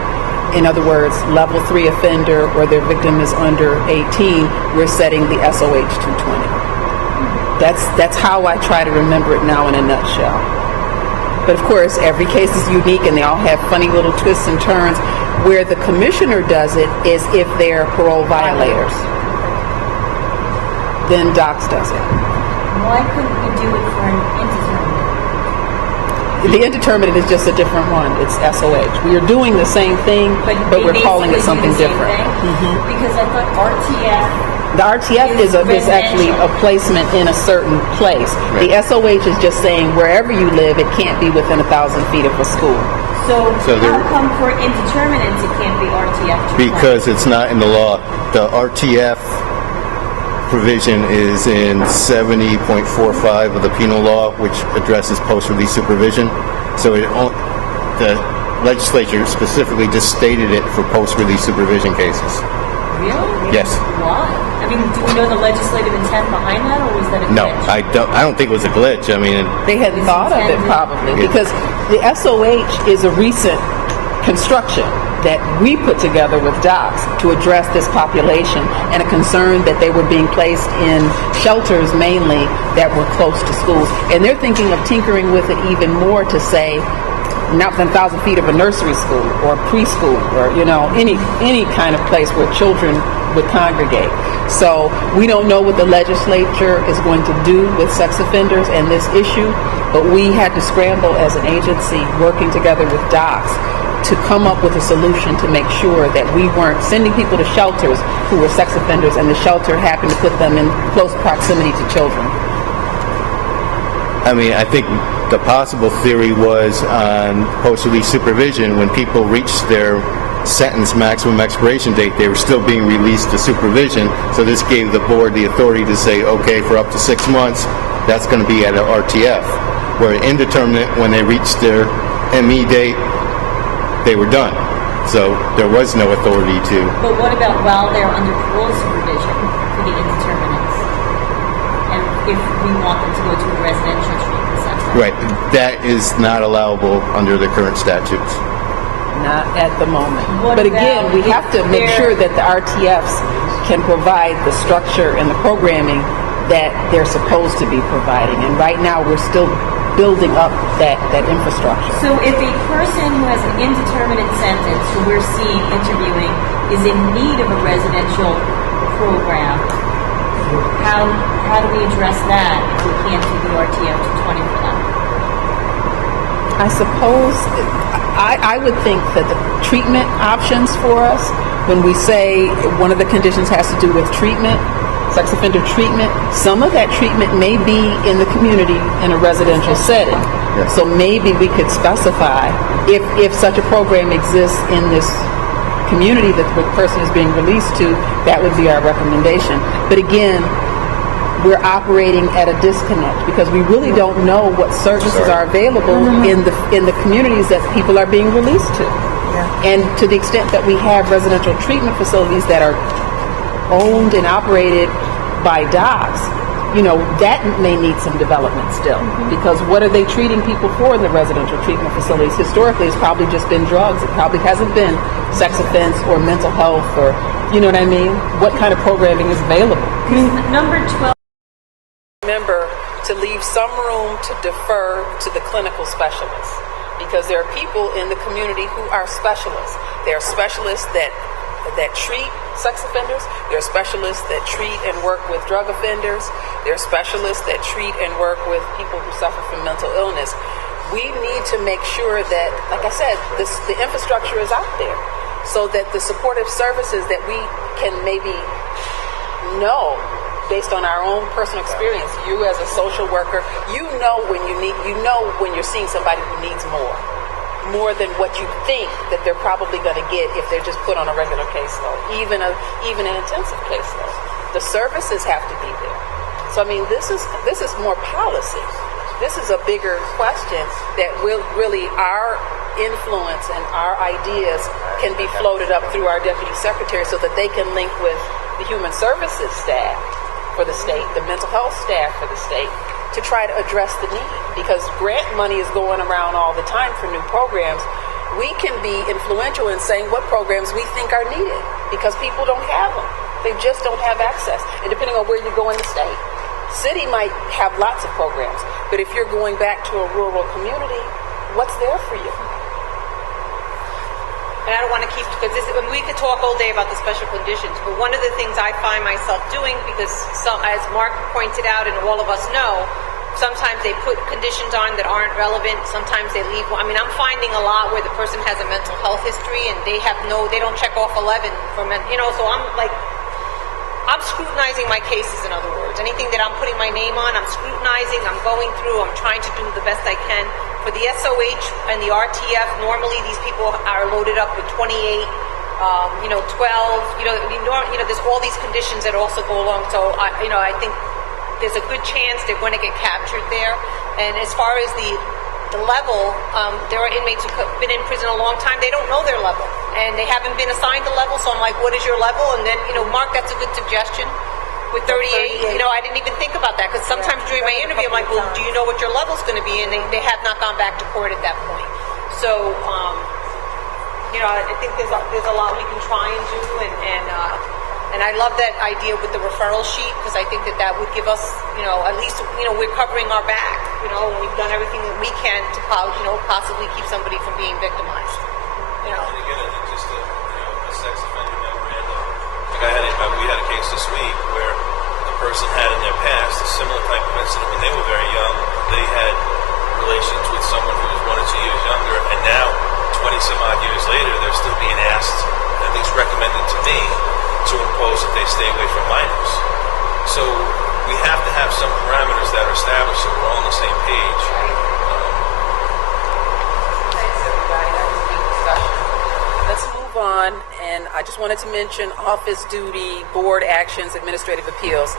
in other words, level 3 offender or their victim is under 18, we're setting the SOH 220. That's how I try to remember it now in a nutshell. But of course, every case is unique and they all have funny little twists and turns. Where the commissioner does it is if they're parole violators. Then DOCS does it. Why couldn't we do it for an indeterminate? The indeterminate is just a different one. It's SOH. We are doing the same thing, but they we're calling it basically something do the same different. thing? Because I thought RTF. The RTF is actually a placement in a certain place. Right. The SOH is just saying wherever you live, it can't be within 1,000 feet of a school. So there- how come for indeterminates it can't be RTF? 220? Because it's not in the law. The RTF provision is in 70.45 of the penal law, which addresses post-release supervision. So the legislature specifically just stated it for post-release supervision cases. Really? Yes. Why? I mean, do we know the legislative intent behind that, or was that a No, glitch? I don't think it was a glitch. I mean, They had thought of it probably because the SOH is a recent construction that we put together with DOCS to address this population and a concern that they were being placed in shelters mainly that were close to schools. And they're thinking of tinkering with it even more to say not within 1,000 feet of a nursery school or preschool or, any kind of place where children would congregate. So we don't know what the legislature is going to do with sex offenders and this issue, but we had to scramble as an agency working together with DOCS to come up with a solution to make sure that we weren't sending people to shelters who were sex offenders and the shelter happened to put them in close proximity to children. I mean, I think the possible theory was on post-release supervision, when people reached their sentence maximum expiration date, they were still being released to supervision. So this gave the board the authority to say, okay, for up to 6 months, that's going to be at an RTF. Where indeterminate, when they reached their ME date, they were done. So there was no authority to. But what about while they're under parole supervision for the indeterminates? And if we want them to go to a residential treatment center? Right. That is not allowable under the current statutes. Not at the moment. What But again, about we have to if make they're- sure that the RTFs can provide the structure and the programming that they're supposed to be providing. And right now, we're still building up that infrastructure. So if a person who has an indeterminate sentence, who we're seeing interviewing, is in need of a residential program, how do we address that if we can't do the RTF 220 for them? I suppose I would think that the treatment options for us, when we say one of the conditions has to do with treatment, sex offender treatment, some of that treatment may be in the community in a residential setting. Yes. So maybe we could specify if such a program exists in this community that the person is being released to, that would be our recommendation. But again, we're operating at a disconnect because we really don't know what services are available in the communities that people are being released to. And to the extent that we have residential treatment facilities that are owned and operated by DOCS, that may need some development still, because what are they treating people for in the residential treatment facilities? Historically, it's probably just been drugs. It probably hasn't been sex offense or mental health, or, you know what I mean? What kind of programming is available? Number 12. Remember to leave some room to defer to the clinical specialists, because there are people in the community who are specialists. There are specialists that treat sex offenders. There are specialists that treat and work with drug offenders. There are specialists that treat and work with people who suffer from mental illness. We need to make sure that, like I said, the infrastructure is out there, so that the supportive services that we can maybe know based on our own personal experience. You as a social worker, when you're seeing somebody who needs more than what you think that they're probably going to get if they're just put on a regular caseload, even an intensive caseload. The services have to be there. So I mean, this is more policy. This is a bigger question that will really, our influence and our ideas can be floated up through our deputy secretary, so that they can link with the human services staff for the state, the mental health staff for the state, to try to address the need, because grant money is going around all the time for new programs. We can be influential in saying what programs we think are needed, because people don't have them. They just don't have access. And depending on where you go in the state, city might have lots of programs, but if you're going back to a rural community, what's there for you? And I don't want to keep, because we could talk all day about the special conditions, but one of the things I find myself doing, because as Mark pointed out and all of us know, sometimes they put conditions on that aren't relevant. Sometimes they leave. I mean, I'm finding a lot where the person has a mental health history and they don't check off 11 for so I'm scrutinizing my cases, in other words. Anything that I'm putting my name on, I'm scrutinizing, I'm going through, I'm trying to do the best I can. For the SOH and the RTF, normally these people are loaded up with 28, 12, there's all these conditions that also go along. So, I think there's a good chance they're going to get captured there. And as far as the level, there are inmates who've been in prison a long time. They don't know their level, and they haven't been assigned a level. So I'm like, what is your level? And then, Mark, that's a good suggestion. With 38, I didn't even think about that, because sometimes during my interview, I'm like, well, do you know what your level's going to be? And they have not gone back to court at that point. So, I think there's a lot we can try and do, and I love that idea with the referral sheet, because I think that would give us, at least, we're covering our back, and we've done everything that we can to, possibly keep somebody from being victimized. And again, just a sex offender memorandum. We had a case this week where the person had in their past a similar type of incident when they were very young. They had relations with someone who was 1 or 2 years younger, and now, 20 some odd years later, they're still being asked, at least recommended to me, to impose that they stay away from minors. So we have to have some parameters that are established so we're all on the same page. Thanks, everybody. That was a good discussion. Let's move on, and I just wanted to mention office duty, board actions, administrative appeals.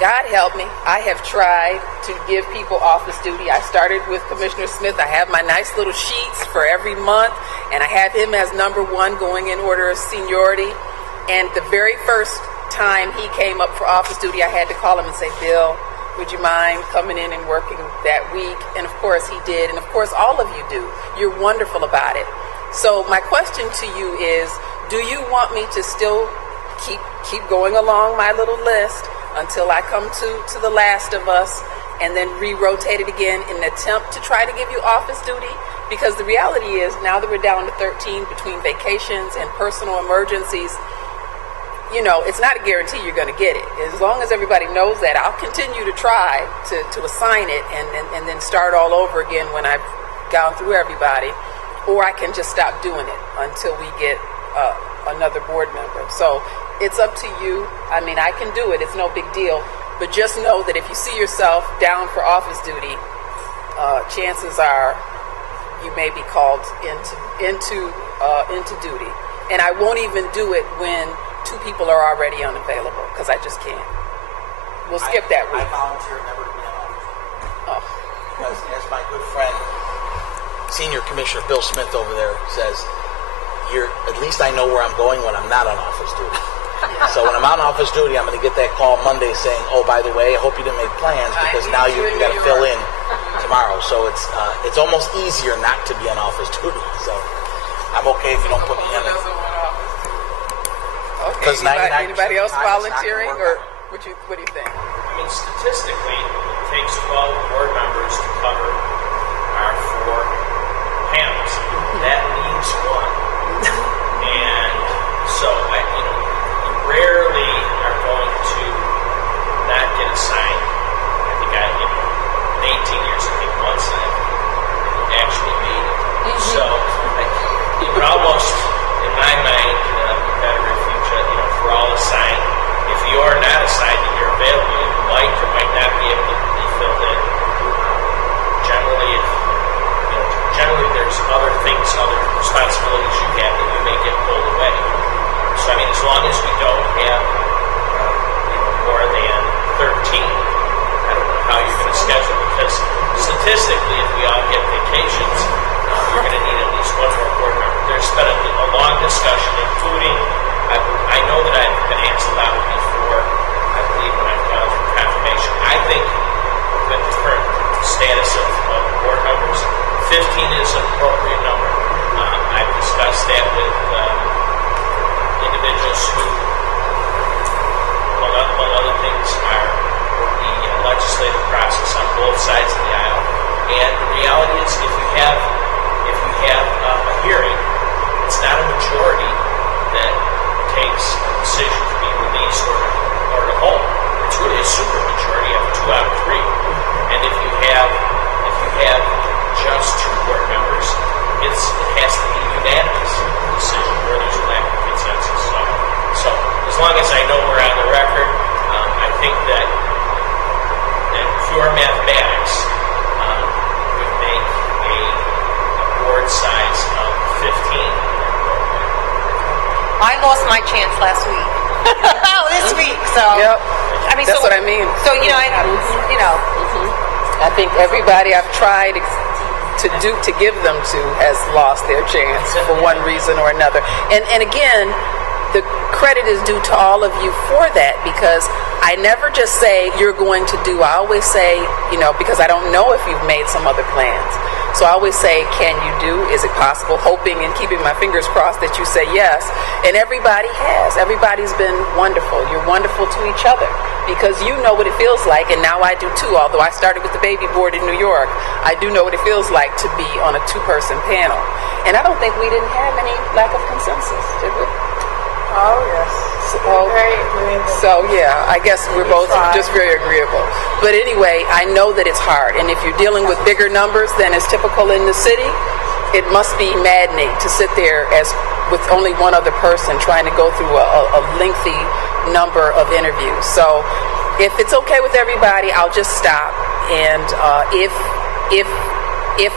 God help me, I have tried to give people office duty. I started with Commissioner Smith. I have my nice little sheets for every month, and I have him as number 1 going in order of seniority. And the very first time he came up for office duty, I had to call him and say, Bill, would you mind coming in and working that week? And of course he did, and of course all of you do. You're wonderful about it. So my question to you is, do you want me to still keep going along my little list until I come to the last of us, and then re-rotate it again in an attempt to try to give you office duty? Because the reality is, now that we're down to 13 between vacations and personal emergencies, it's not a guarantee you're going to get it. As long as everybody knows that, I'll continue to try to assign it and then start all over again when I've gone through everybody. Or I can just stop doing it until we get another board member. So it's up to you. I mean, I can do it. It's no big deal. But just know that if you see yourself down for office duty, chances are you may be called into duty. And I won't even do it when 2 people are already unavailable, because I just can't. We'll skip that week. I volunteer never to be on office. Oh. Because as my good friend, Senior Commissioner Bill Smith over there says, at least I know where I'm going when I'm not on office duty. So when I'm on office duty, I'm going to get that call Monday saying, "Oh, by the way, I hope you didn't make plans because now you got to fill in tomorrow." So it's almost easier not to be on office duty. So I'm okay if you don't put me in it. Okay. Anybody else volunteering, or what do you think? I mean, statistically, it takes 12 board members to cover our 4 panels. That leaves 1. And so, you rarely are going to not get assigned. I think in 18 years, I think one side actually made it. So, it would almost, in my mind, be better if you just, for all assigned. If you are not assigned and you're available, you might or might not be able to be filled in. Generally, there's other things, other responsibilities you have that you may get pulled away. So, I mean, as long as we don't have more than 13, I don't know how you're going to schedule it, because statistically, if we all get vacations, you're going to need at least 1 more board member. There's been a long discussion, including, I know that I've been asked about it before, I believe, when I've gone through confirmation. I think with the current status of board members, 15 is an appropriate number. I've discussed that with individuals who, among other things, are the legislative process on both sides of the aisle. And the reality is, if you have a hearing, it's not a majority that takes a decision to be released or to hold. It's really a super majority of 2 out of 3. And if you have just 2 board members, it has to be unanimous decision where there's a lack of consensus. So as long as I know we're on the record, I think that pure mathematics would make a board size of 15. I lost my chance last week. This week, so. Yep. I mean, that's what I mean. So I think everybody I've tried to give them to has lost their chance for one reason or another. And again, the credit is due to all of you for that, because I never just say you're going to do. I always say, because I don't know if you've made some other plans. So I always say, can you do? Is it possible? Hoping and keeping my fingers crossed that you say yes. And everybody has. Everybody's been wonderful. You're wonderful to each other because you know what it feels like. And now I do too. Although I started with the baby board in New York, I do know what it feels like to be on a 2-person panel. And I don't think we didn't have any lack of consensus, did we? Oh, yes. Very agreeable. So, yeah, I guess we're both just very agreeable. But anyway, I know that it's hard. And if you're dealing with bigger numbers than is typical in the city, it must be maddening to sit there with only one other person trying to go through a lengthy number of interviews. So if it's okay with everybody, I'll just stop. And if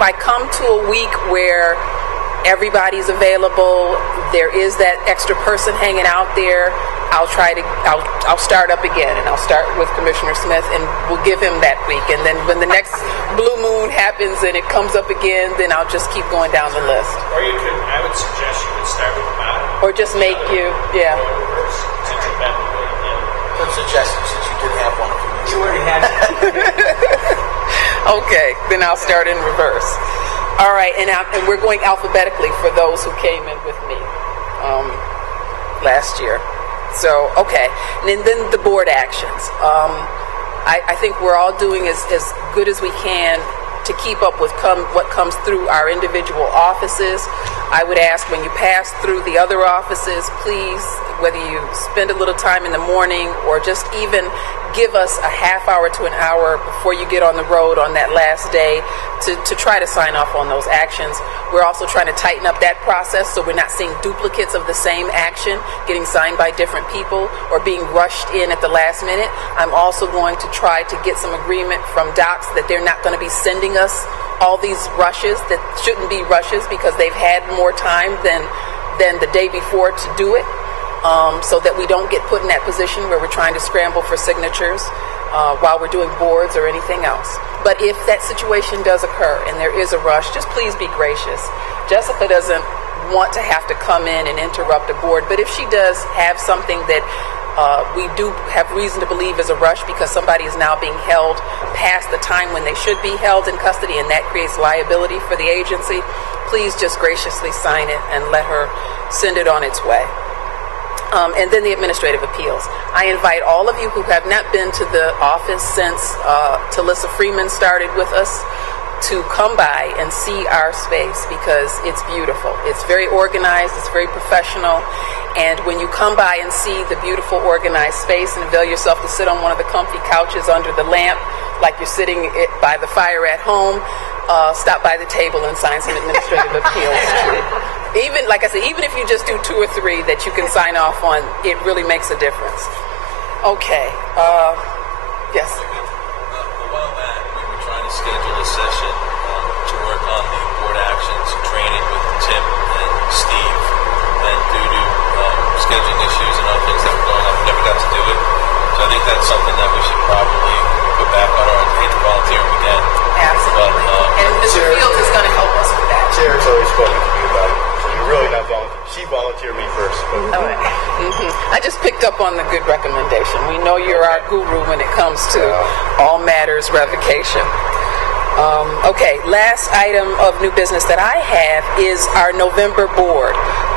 I come to a week where everybody's available, there is that extra person hanging out there, I'll start up again, and I'll start with Commissioner Smith, and we'll give him that week. And then when the next blue moon happens and it comes up again, then I'll just keep going down the list. Or I would suggest you could start with the bottom. Or just make you, yeah. Since you've been doing it. Good suggestion, since you did have one of them. You already had it. Okay, then I'll start in reverse. All right, and we're going alphabetically for those who came in with me last year. So, okay, and then the board actions. I think we're all doing as good as we can to keep up with what comes through our individual offices. I would ask when you pass through the other offices, please, whether you spend a little time in the morning or just even give us a half hour to an hour before you get on the road on that last day to try to sign off on those actions. We're also trying to tighten up that process so we're not seeing duplicates of the same action getting signed by different people or being rushed in at the last minute. I'm also going to try to get some agreement from docs that they're not going to be sending us all these rushes that shouldn't be rushes because they've had more time than the day before to do it. So that we don't get put in that position where we're trying to scramble for signatures while we're doing boards or anything else. But if that situation does occur and there is a rush, just please be gracious. Jessica doesn't want to have to come in and interrupt a board, but if she does have something that we do have reason to believe is a rush because somebody is now being held past the time when they should be held in custody, and that creates liability for the agency. Please just graciously sign it and let her send it on its way. And then the administrative appeals. I invite all of you who have not been to the office since Talissa Freeman started with us to come by and see our space because it's beautiful. It's very organized, it's very professional, and when you come by and see the beautiful organized space and avail yourself to sit on one of the comfy couches under the lamp like you're sitting by the fire at home, stop by the table and sign some administrative appeals. Even, like I said, even if you just do 2 or 3 that you can sign off on, it really makes a difference. Okay. Yes. A while back, we were trying to schedule a session to work on the board actions training with Tim and Steve, and due to scheduling issues and other things that were going on, we never got to do it. So I think that's something that we should probably put back on our hate to volunteer again. Absolutely. And Mr. Fields is going to help us with that. Chair's already spoken to me about it. You're really not volunteering. She volunteered me first. But. I just picked up on the good recommendation. We know you're our guru when it comes to all matters revocation. Okay, last item of new business that I have is our November board.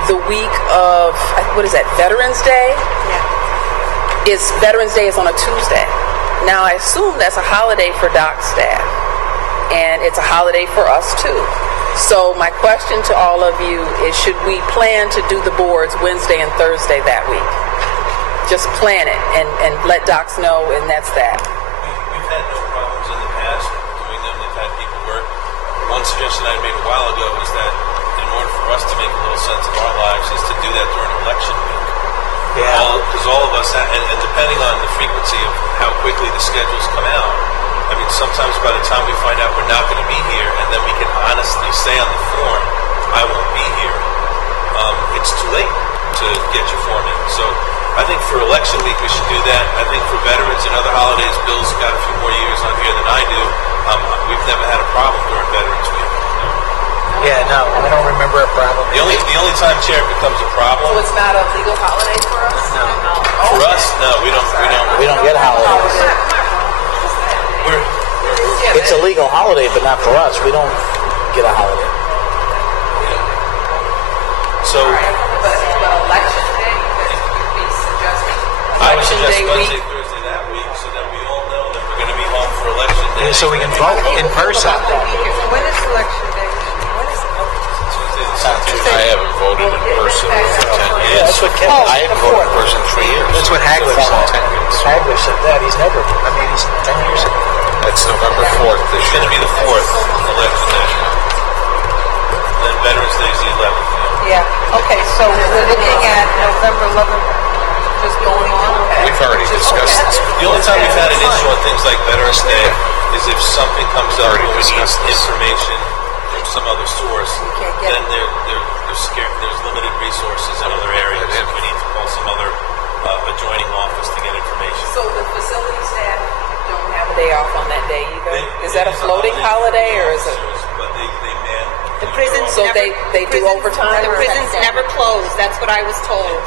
The week of, what is that, Veterans Day? Yeah. Veterans Day is on a Tuesday. Now, I assume that's a holiday for doc staff, and it's a holiday for us too. So my question to all of you is, should we plan to do the boards Wednesday and Thursday that week? Just plan it and let docs know, and that's that. We've had no problems in the past doing them. They've had people work. One suggestion I made a while ago is that in order for us to make a little sense of our lives is to do that during election week. Because all of us, and depending on the frequency of how quickly the schedules come out, I mean, sometimes by the time we find out we're not going to be here, and then we can honestly say on the form, I won't be here, it's too late to get your form in. So I think for election week we should do that. I think for veterans and other holidays, Bill's got a few more years on here than I do. We've never had a problem during Veterans Week. Yeah, no, I don't remember a problem. The only time, Chair, it becomes a problem. So it's not a legal holiday for us? No. For us, no, we don't get holidays. It's a legal holiday, but not for us. We don't get a holiday. So, but election day, you'd be suggesting I would election suggest day Wednesday, week. Thursday that week, so that we all know that we're going to be home for election day. So we can vote in person. When is election day? I haven't voted in person for 10 years. Yeah, that's what Kevin. I haven't voted in person in 3 years. That's what Hagler said. Hagler said that. He's never. I mean, he's 10 years ago. That's November 4th this It's going to year. be the 4th election day. Then Veterans Day is the 11th. Yeah. Okay, so we're looking at November 11th, just going on. We've already discussed this. The only time we've had an issue on things like Veterans Day is if something comes up Already where we need discussed this. information from some other source, can't get then they're scared. There's limited resources in other areas. We need to call some other adjoining office to get information. So the facility staff don't have a day off on that day either? Is that a floating holiday or is it? But they man. The prisons So never, they do overtime? The prisons never close. That's what I was told.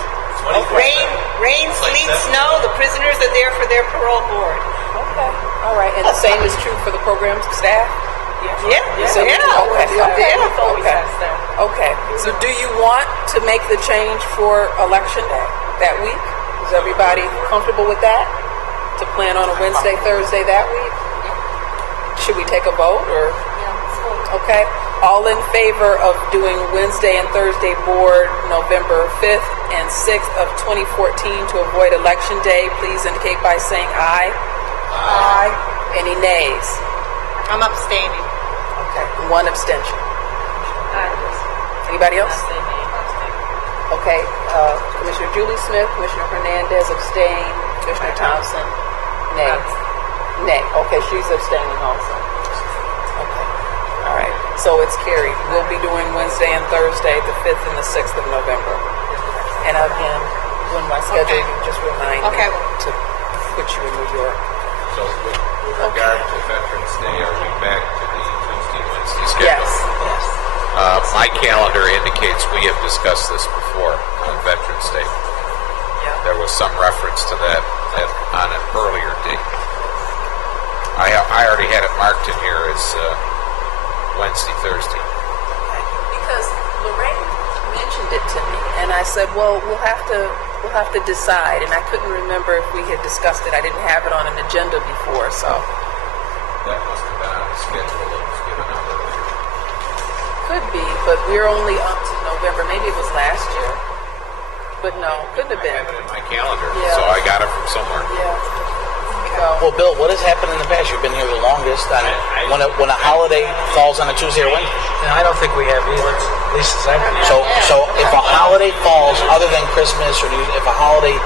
Rain, sleet, snow. The prisoners are there for their parole board. Okay. All right. And the same is true for the program staff? Yeah. So, okay. Yeah. Okay. So do you want to make the change for election day that week? Is everybody comfortable with that? To plan on a Wednesday, Thursday that week? Should we take a vote or? Okay. All in favor of doing Wednesday and Thursday board November 5th and 6th of 2014 to avoid election day, please indicate by saying aye. Aye. Any nays? I'm abstaining. Okay. One abstention. Anybody else? Okay. Commissioner Julie Smith, Commissioner Hernandez abstain, Commissioner Thompson, nay. Nay. Okay, she's abstaining also. Okay. All right. So it's carried. We'll be doing Wednesday and Thursday, the 5th and the 6th of November. And again, when my schedule, you just remind me to put you in New York. So with regard to Veterans Day, are we back to the Tuesday, Wednesday schedule? Yes. My calendar indicates we have discussed this before on Veterans Day. There was some reference to that on an earlier date. I already had it marked in here as Wednesday, Thursday. Because Lorraine mentioned it to me, and I said, "Well, we'll have to decide." And I couldn't remember if we had discussed it. I didn't have it on an agenda before, so That must have been on the schedule that was given out earlier. could be. But we're only up to November. Maybe it was last year, but no, couldn't have I have been. it in my calendar, Yeah. so I got it from somewhere. Yeah. So, Well, Bill, what has happened in the past? You've been here the longest. When a holiday falls on a Tuesday or Wednesday. And I don't think we have either. At least as I've been. So if a holiday falls, other than Christmas or New Year's, if a holiday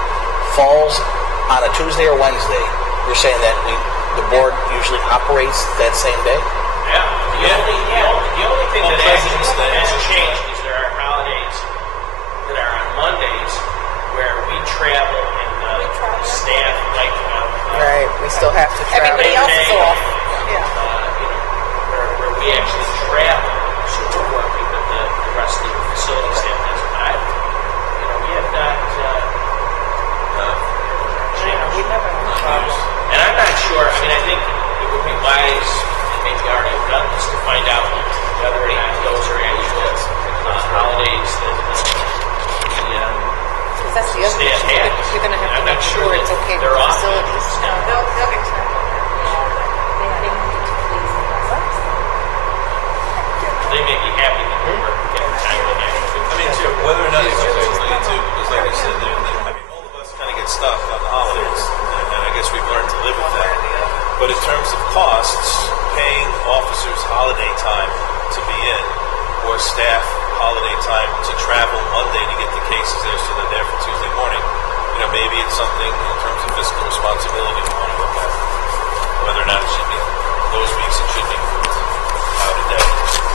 falls on a Tuesday or Wednesday, you're saying that the board usually operates that same day? Yeah. The only thing that has changed is there are holidays that are on Mondays where we travel and staff like right, we still have to travel. Everybody else is off. Yeah. Where we actually travel, so we're working, but the rest of the facility staff doesn't. We have not. We never have problems. And I'm not sure. I mean, I think it would be wise, and maybe already have done this, to find out whether or not those are actual holidays that Because that's the other staff issue. has. You're going to have I'm to not make sure sure that it's okay they're with off. facilities. They'll get checked. They may be happy that we're getting time to actually. I mean, too, whether or not it's related to, because like I said, all of us kind of get stuck on the holidays, and I guess we've learned to live with that. But in terms of costs, paying officers holiday time to be in, or staff holiday time to travel Monday to get the cases there so they're there for Tuesday morning, maybe it's something in terms of fiscal responsibility we want to look at. Whether or not it should be those weeks, it should be moved out a day.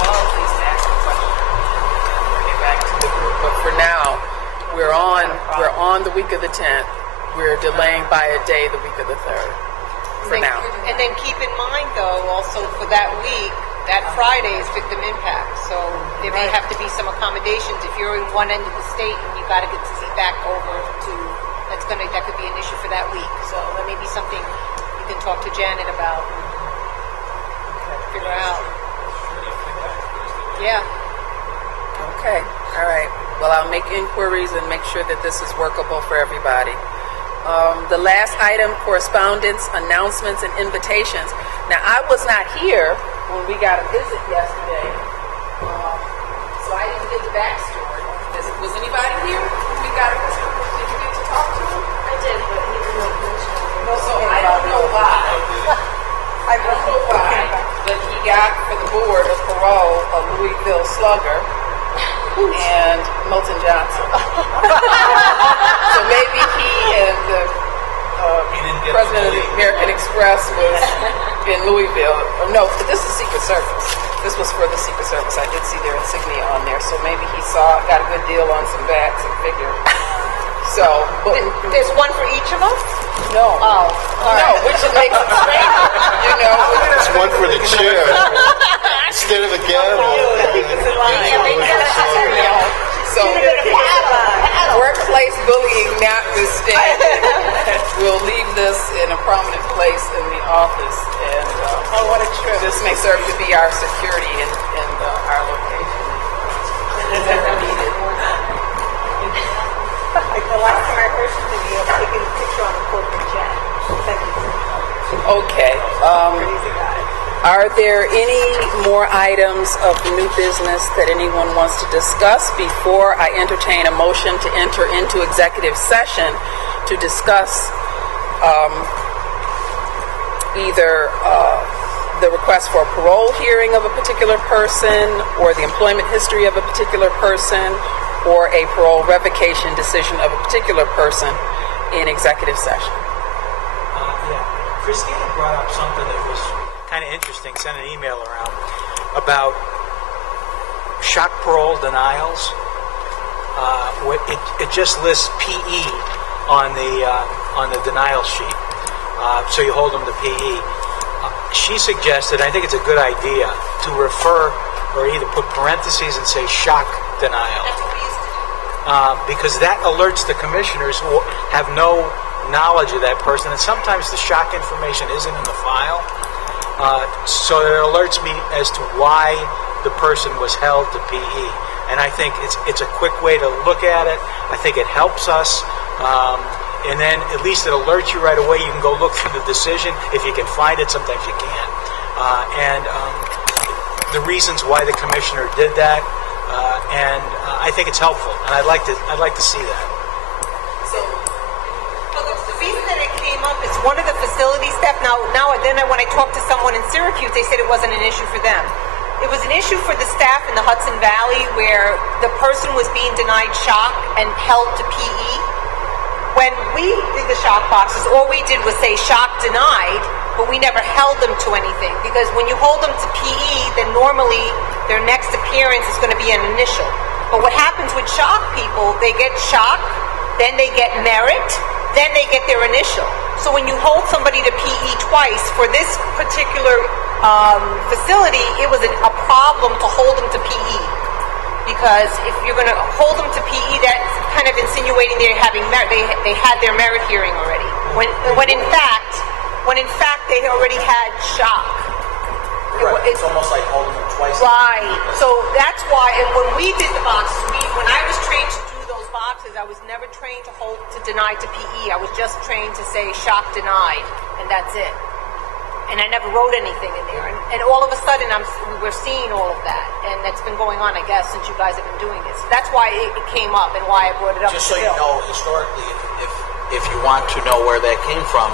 Well, please ask the question. Bring it back to the group. But for now, we're on the week of the 10th. We're delaying by a day the week of the 3rd. For now. And then keep in mind, though, also for that week, that Friday is victim impact. So there may have to be some accommodations. If you're in one end of the state and you got to get to see back over to, that could be an issue for that week. So that may be something you can talk to Janet about and figure out. Yeah. Okay. All right. Well, I'll make inquiries and make sure that this is workable for everybody. The last item, correspondence, announcements, and invitations. Now, I was not here when we got a visit yesterday, so I didn't get the backstory. Was anybody here when we got a visit? Did you get to talk to him? I did, but he didn't mention it. No, so I don't know why. I don't know why, but he got for the board of parole a Louisville Slugger and Milton Johnson. So maybe he and the president of the American Express was in Louisville. Oh, no, but this is Secret Service. This was for the Secret Service. I did see their insignia on there. So maybe he got a good deal on some bags and figured. So, but There's one for each of us? no. Oh, No, which makes it strange. There's one for the chair instead of the gavel. So, workplace bullying notwithstanding, we'll leave this in a prominent place in the office. And what a trip. this may serve to be our security in our location. If ever needed. Like the last time I heard something, you have taken a picture on the corporate jet. Okay. Crazy guy. Are there any more items of new business that anyone wants to discuss before I entertain a motion to enter into executive session to discuss either the request for a parole hearing of a particular person or the employment history of a particular person or a parole revocation decision of a particular person in executive session? Christina brought up something that was kind of interesting, sent an email around about shock parole denials. It just lists PE on the denial sheet, so you hold them to PE. She suggested, I think it's a good idea, to refer or either put parentheses and say shock denial. That's what we used to do. because that alerts the commissioners who have no knowledge of that person, and sometimes the shock information isn't in the file. So it alerts me as to why the person was held to PE. And I think it's a quick way to look at it. I think it helps us. And then at least it alerts you right away. You can go look through the decision. If you can find it, sometimes you can't. And the reasons why the commissioner did that. And I think it's helpful. And I'd like to see that. The reason that it came up is one of the facility staff. Now, then when I talked to someone in Syracuse, they said it wasn't an issue for them. It was an issue for the staff in the Hudson Valley where the person was being denied shock and held to PE. When we did the shock boxes, all we did was say shock denied, but we never held them to anything. Because when you hold them to PE, then normally their next appearance is going to be an initial. But what happens with shock people, they get shock, then they get merit, then they get their initial. So when you hold somebody to PE twice, for this particular facility, it was a problem to hold them to PE. Because if you're going to hold them to PE, that's kind of insinuating they're having merit. They had their merit hearing already. When in fact they already had shock. Right. It's almost like holding them twice. Right. So that's why. And when we did the boxes, when I was trained to do those boxes, I was never trained to deny to PE. I was just trained to say shock denied, and that's it. And I never wrote anything in there. And all of a sudden, we're seeing all of that. And that's been going on, I guess, since you guys have been doing this. That's why it came up and why I brought it up. Just so you know, historically, if you want to know where that came from,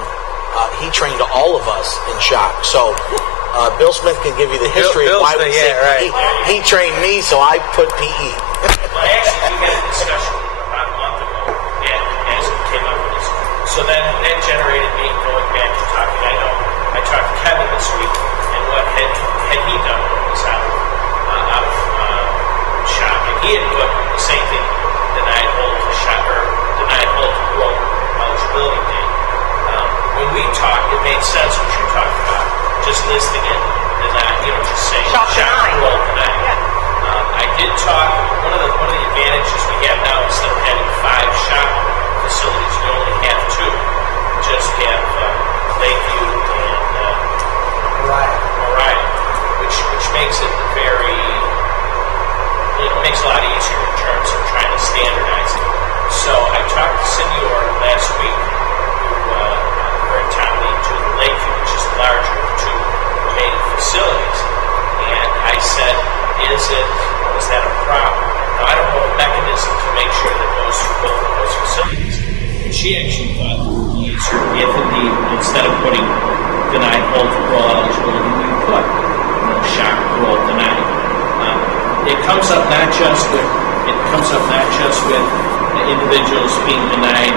he trained all of us in shock. So Bill Smith can give you the history of why we say right. He trained me, so I put PE. Well, actually, we had a discussion about a month ago, and as it came up with this. So then that generated me going back to talking. I talked to Kevin this week, and what had he done when he was out of shock? And he had put the same thing, denied hold to shock, or denied hold to parole eligibility date. When we talked, it made sense what you're talking about, just listing it, and just saying shock parole denied. Yeah. I did talk. One of the advantages we have now, instead of having 5 shock facilities, we only have 2. We just have Lakeview and Mariah, which makes it makes it a lot easier in terms of trying to standardize it. So I talked to Cindy Orr last week, who her and Tom lead to the Lakeview, which is the larger of the 2 remaining facilities, and I said, is that a problem? Now, I don't know a mechanism to make sure that goes through both of those facilities. And she actually thought the answer, if indeed, instead of putting denied hold to parole eligibility, we put shock parole denied. It comes up not just with individuals being denied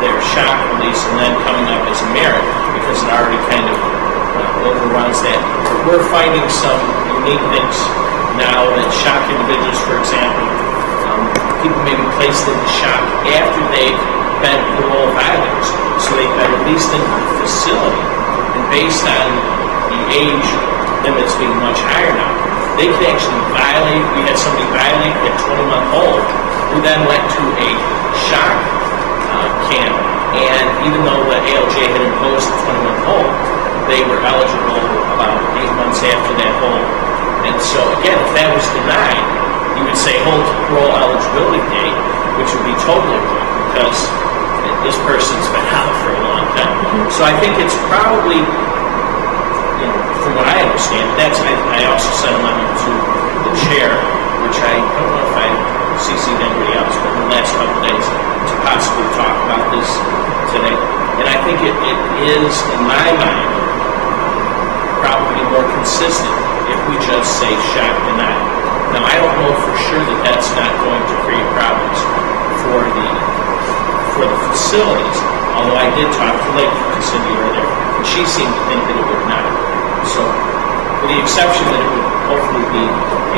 their shock release and then coming up as a merit, because it already kind of overruns that. We're finding some unique things now that shock individuals, for example, people may be placed into shock after they've been parole violators, so they've been released into the facility, and based on the age limits being much higher now, they could actually violate. We had somebody violate at 21-month-old who then went to a shock camp, and even though the ALJ had imposed the 21-month-old, they were eligible about 8 months after that hold. And so again, if that was denied, you would say hold to parole eligibility date, which would be totally wrong because this person's been out for a long time. So I think it's probably, from what I understand, I also sent a memo to the chair, which I don't know if I CC'd anybody else, but in the last couple of days, to possibly talk about this today. And I think it is, in my mind, probably more consistent if we just say shock denied. Now, I don't know for sure that that's not going to create problems for the facilities, although I did talk to Cindy earlier, and she seemed to think that it would not. So, with the exception that it would hopefully be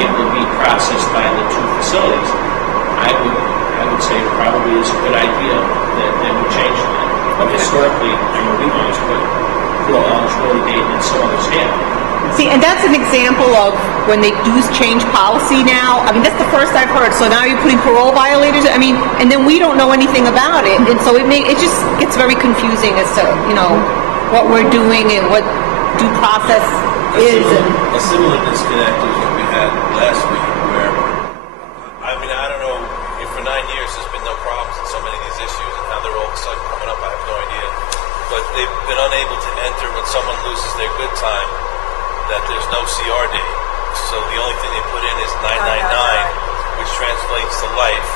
able to be processed by the 2 facilities, I would say it probably is a good idea that we change that. But historically, we've always put parole eligibility date, and some others have. See, and that's an example of when they do change policy now. I mean, that's the first I've heard. So now you're putting parole violators. I mean, and then we don't know anything about it, and so it just gets very confusing as to what we're doing and what due process is. A similar disconnect is what we had last week, where I mean, I don't know if for 9 years there's been no problems in so many of these issues, and how they're all of a sudden coming up, I have no idea. But they've been unable to enter when someone loses their good time, that there's no CR date. So the only thing they put in is 999, which translates to life.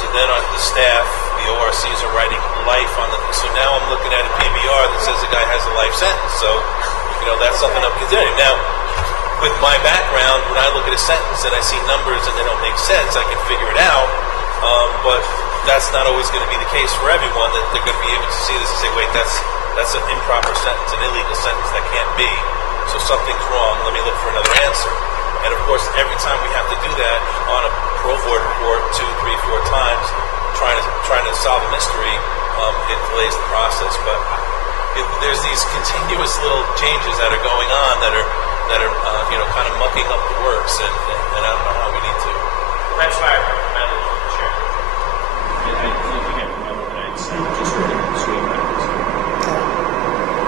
So then the staff, the ORCs are writing life on the. So now I'm looking at a PBR that says the guy has a life sentence. So that's something I'm considering. Now, with my background, when I look at a sentence and I see numbers and they don't make sense, I can figure it out. But that's not always going to be the case for everyone. That they're going to be able to see this and say, wait, that's an improper sentence, an illegal sentence. That can't be. So something's wrong. Let me look for another answer. And of course, every time we have to do that on a parole board report 2, 3, 4 times, trying to solve a mystery, it delays the process. But there's these continuous little changes that are going on that are kind of mucking up the works, and I don't know how we need to. That's why I recommended it, Chair. I don't think I remember that I said just for the swing records.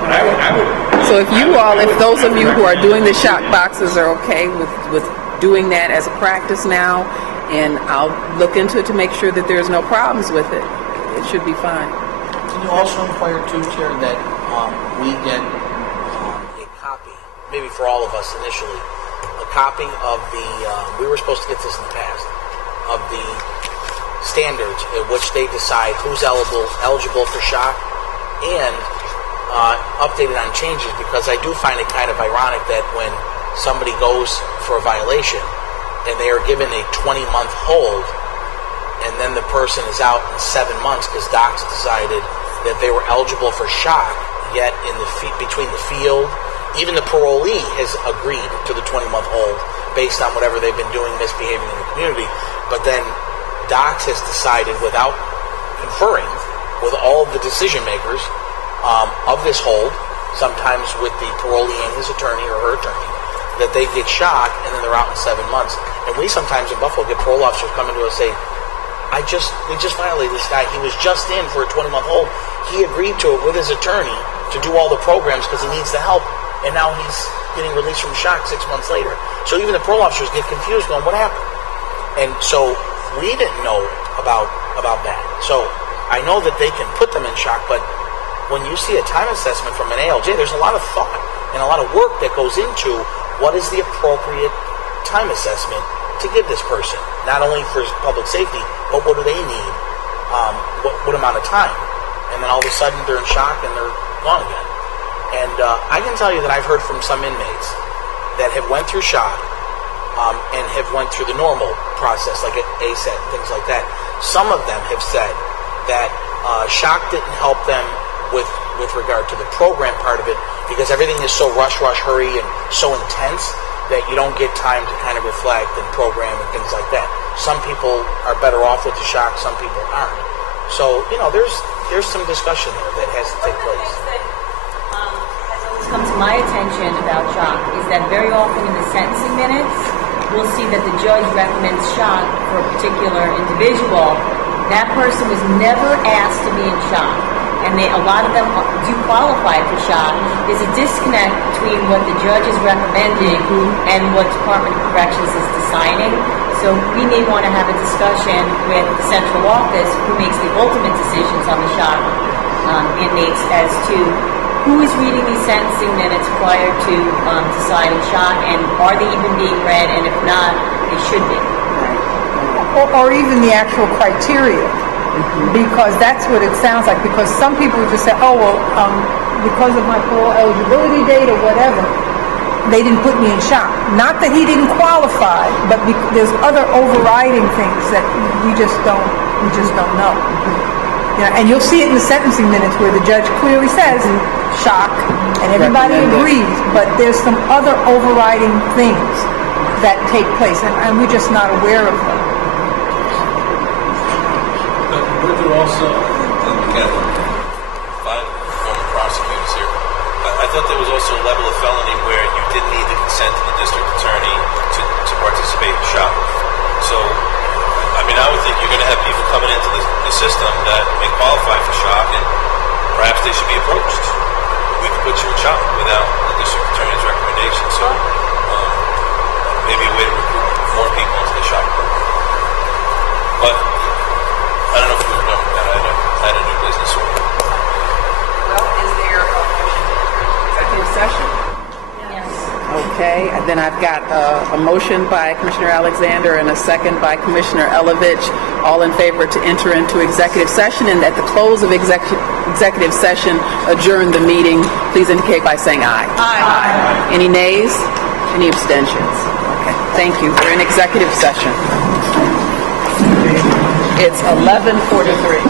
But I would. So if those of you who are doing the shock boxes are okay with doing that as a practice now, and I'll look into it to make sure that there's no problems with it. It should be fine. Can you also inquire too, Chair, that we get a copy, maybe for all of us initially, a copy of the, we were supposed to get this in the past, of the standards at which they decide who's eligible for shock, and updated on changes, because I do find it kind of ironic that when somebody goes for a violation and they are given a 20-month hold, and then the person is out in 7 months because docs decided that they were eligible for shock, yet in between the field, even the parolee has agreed to the 20-month hold based on whatever they've been doing, misbehaving in the community, but then docs has decided, without conferring with all of the decision makers of this hold, sometimes with the parolee and his attorney or her attorney, that they get shocked and then they're out in 7 months. And we sometimes in Buffalo get parole officers coming to us and say, we just violated this guy. He was just in for a 20-month hold. He agreed to it with his attorney to do all the programs because he needs the help, and now he's getting released from shock 6 months later. So even the parole officers get confused going, what happened? And so we didn't know about that. So I know that they can put them in shock, but when you see a time assessment from an ALJ, there's a lot of thought and a lot of work that goes into what is the appropriate time assessment to give this person, not only for public safety, but what do they need, what amount of time. And then all of a sudden they're in shock and they're gone again. And I can tell you that I've heard from some inmates that have went through shock and have went through the normal process, like ASET and things like that. Some of them have said that shock didn't help them with regard to the program part of it, because everything is so rush, hurry, and so intense that you don't get time to kind of reflect and program and things like that. Some people are better off with the shock, some people aren't. So, there's some discussion there that has to take place. Has always come to my attention about shock is that very often in the sentencing minutes, we'll see that the judge recommends shock for a particular individual. That person was never asked to be in shock, and a lot of them do qualify for shock. There's a disconnect between what the judge is recommending and what Department of Corrections is deciding. So we may want to have a discussion with the central office, who makes the ultimate decisions on the shock inmates, as to who is reading these sentencing minutes prior to deciding shock, and are they even being read, and if not, they should be. Or even the actual criteria, because that's what it sounds like. Because some people just say, oh, well, because of my parole eligibility date or whatever, they didn't put me in shock. Not that he didn't qualify, but there's other overriding things that we just don't know. And you'll see it in the sentencing minutes where the judge clearly says shock, and everybody agrees, but there's some other overriding things that take place, and we're just not aware of them. Were there also, again, 5 former prosecutors here, I thought there was also a level of felony where you didn't need the would think you're going to have people coming into the system that may qualify for shock, and perhaps they should be approached. We can put you in shock without the district attorney's recommendation. So maybe a way to recruit more people into the shock program. But I don't know if we were done with that. I had a new business order. Well, is there a motion to enter into executive session? Yes. Okay, and then I've got a motion by Commissioner Alexander and a second by Commissioner Elovich. All in favor to enter into executive session, and at the close of executive session, adjourn the meeting. Please indicate by saying aye. Aye. Any nays? Any abstentions? Okay, thank you. We're in executive session. It's 11:43.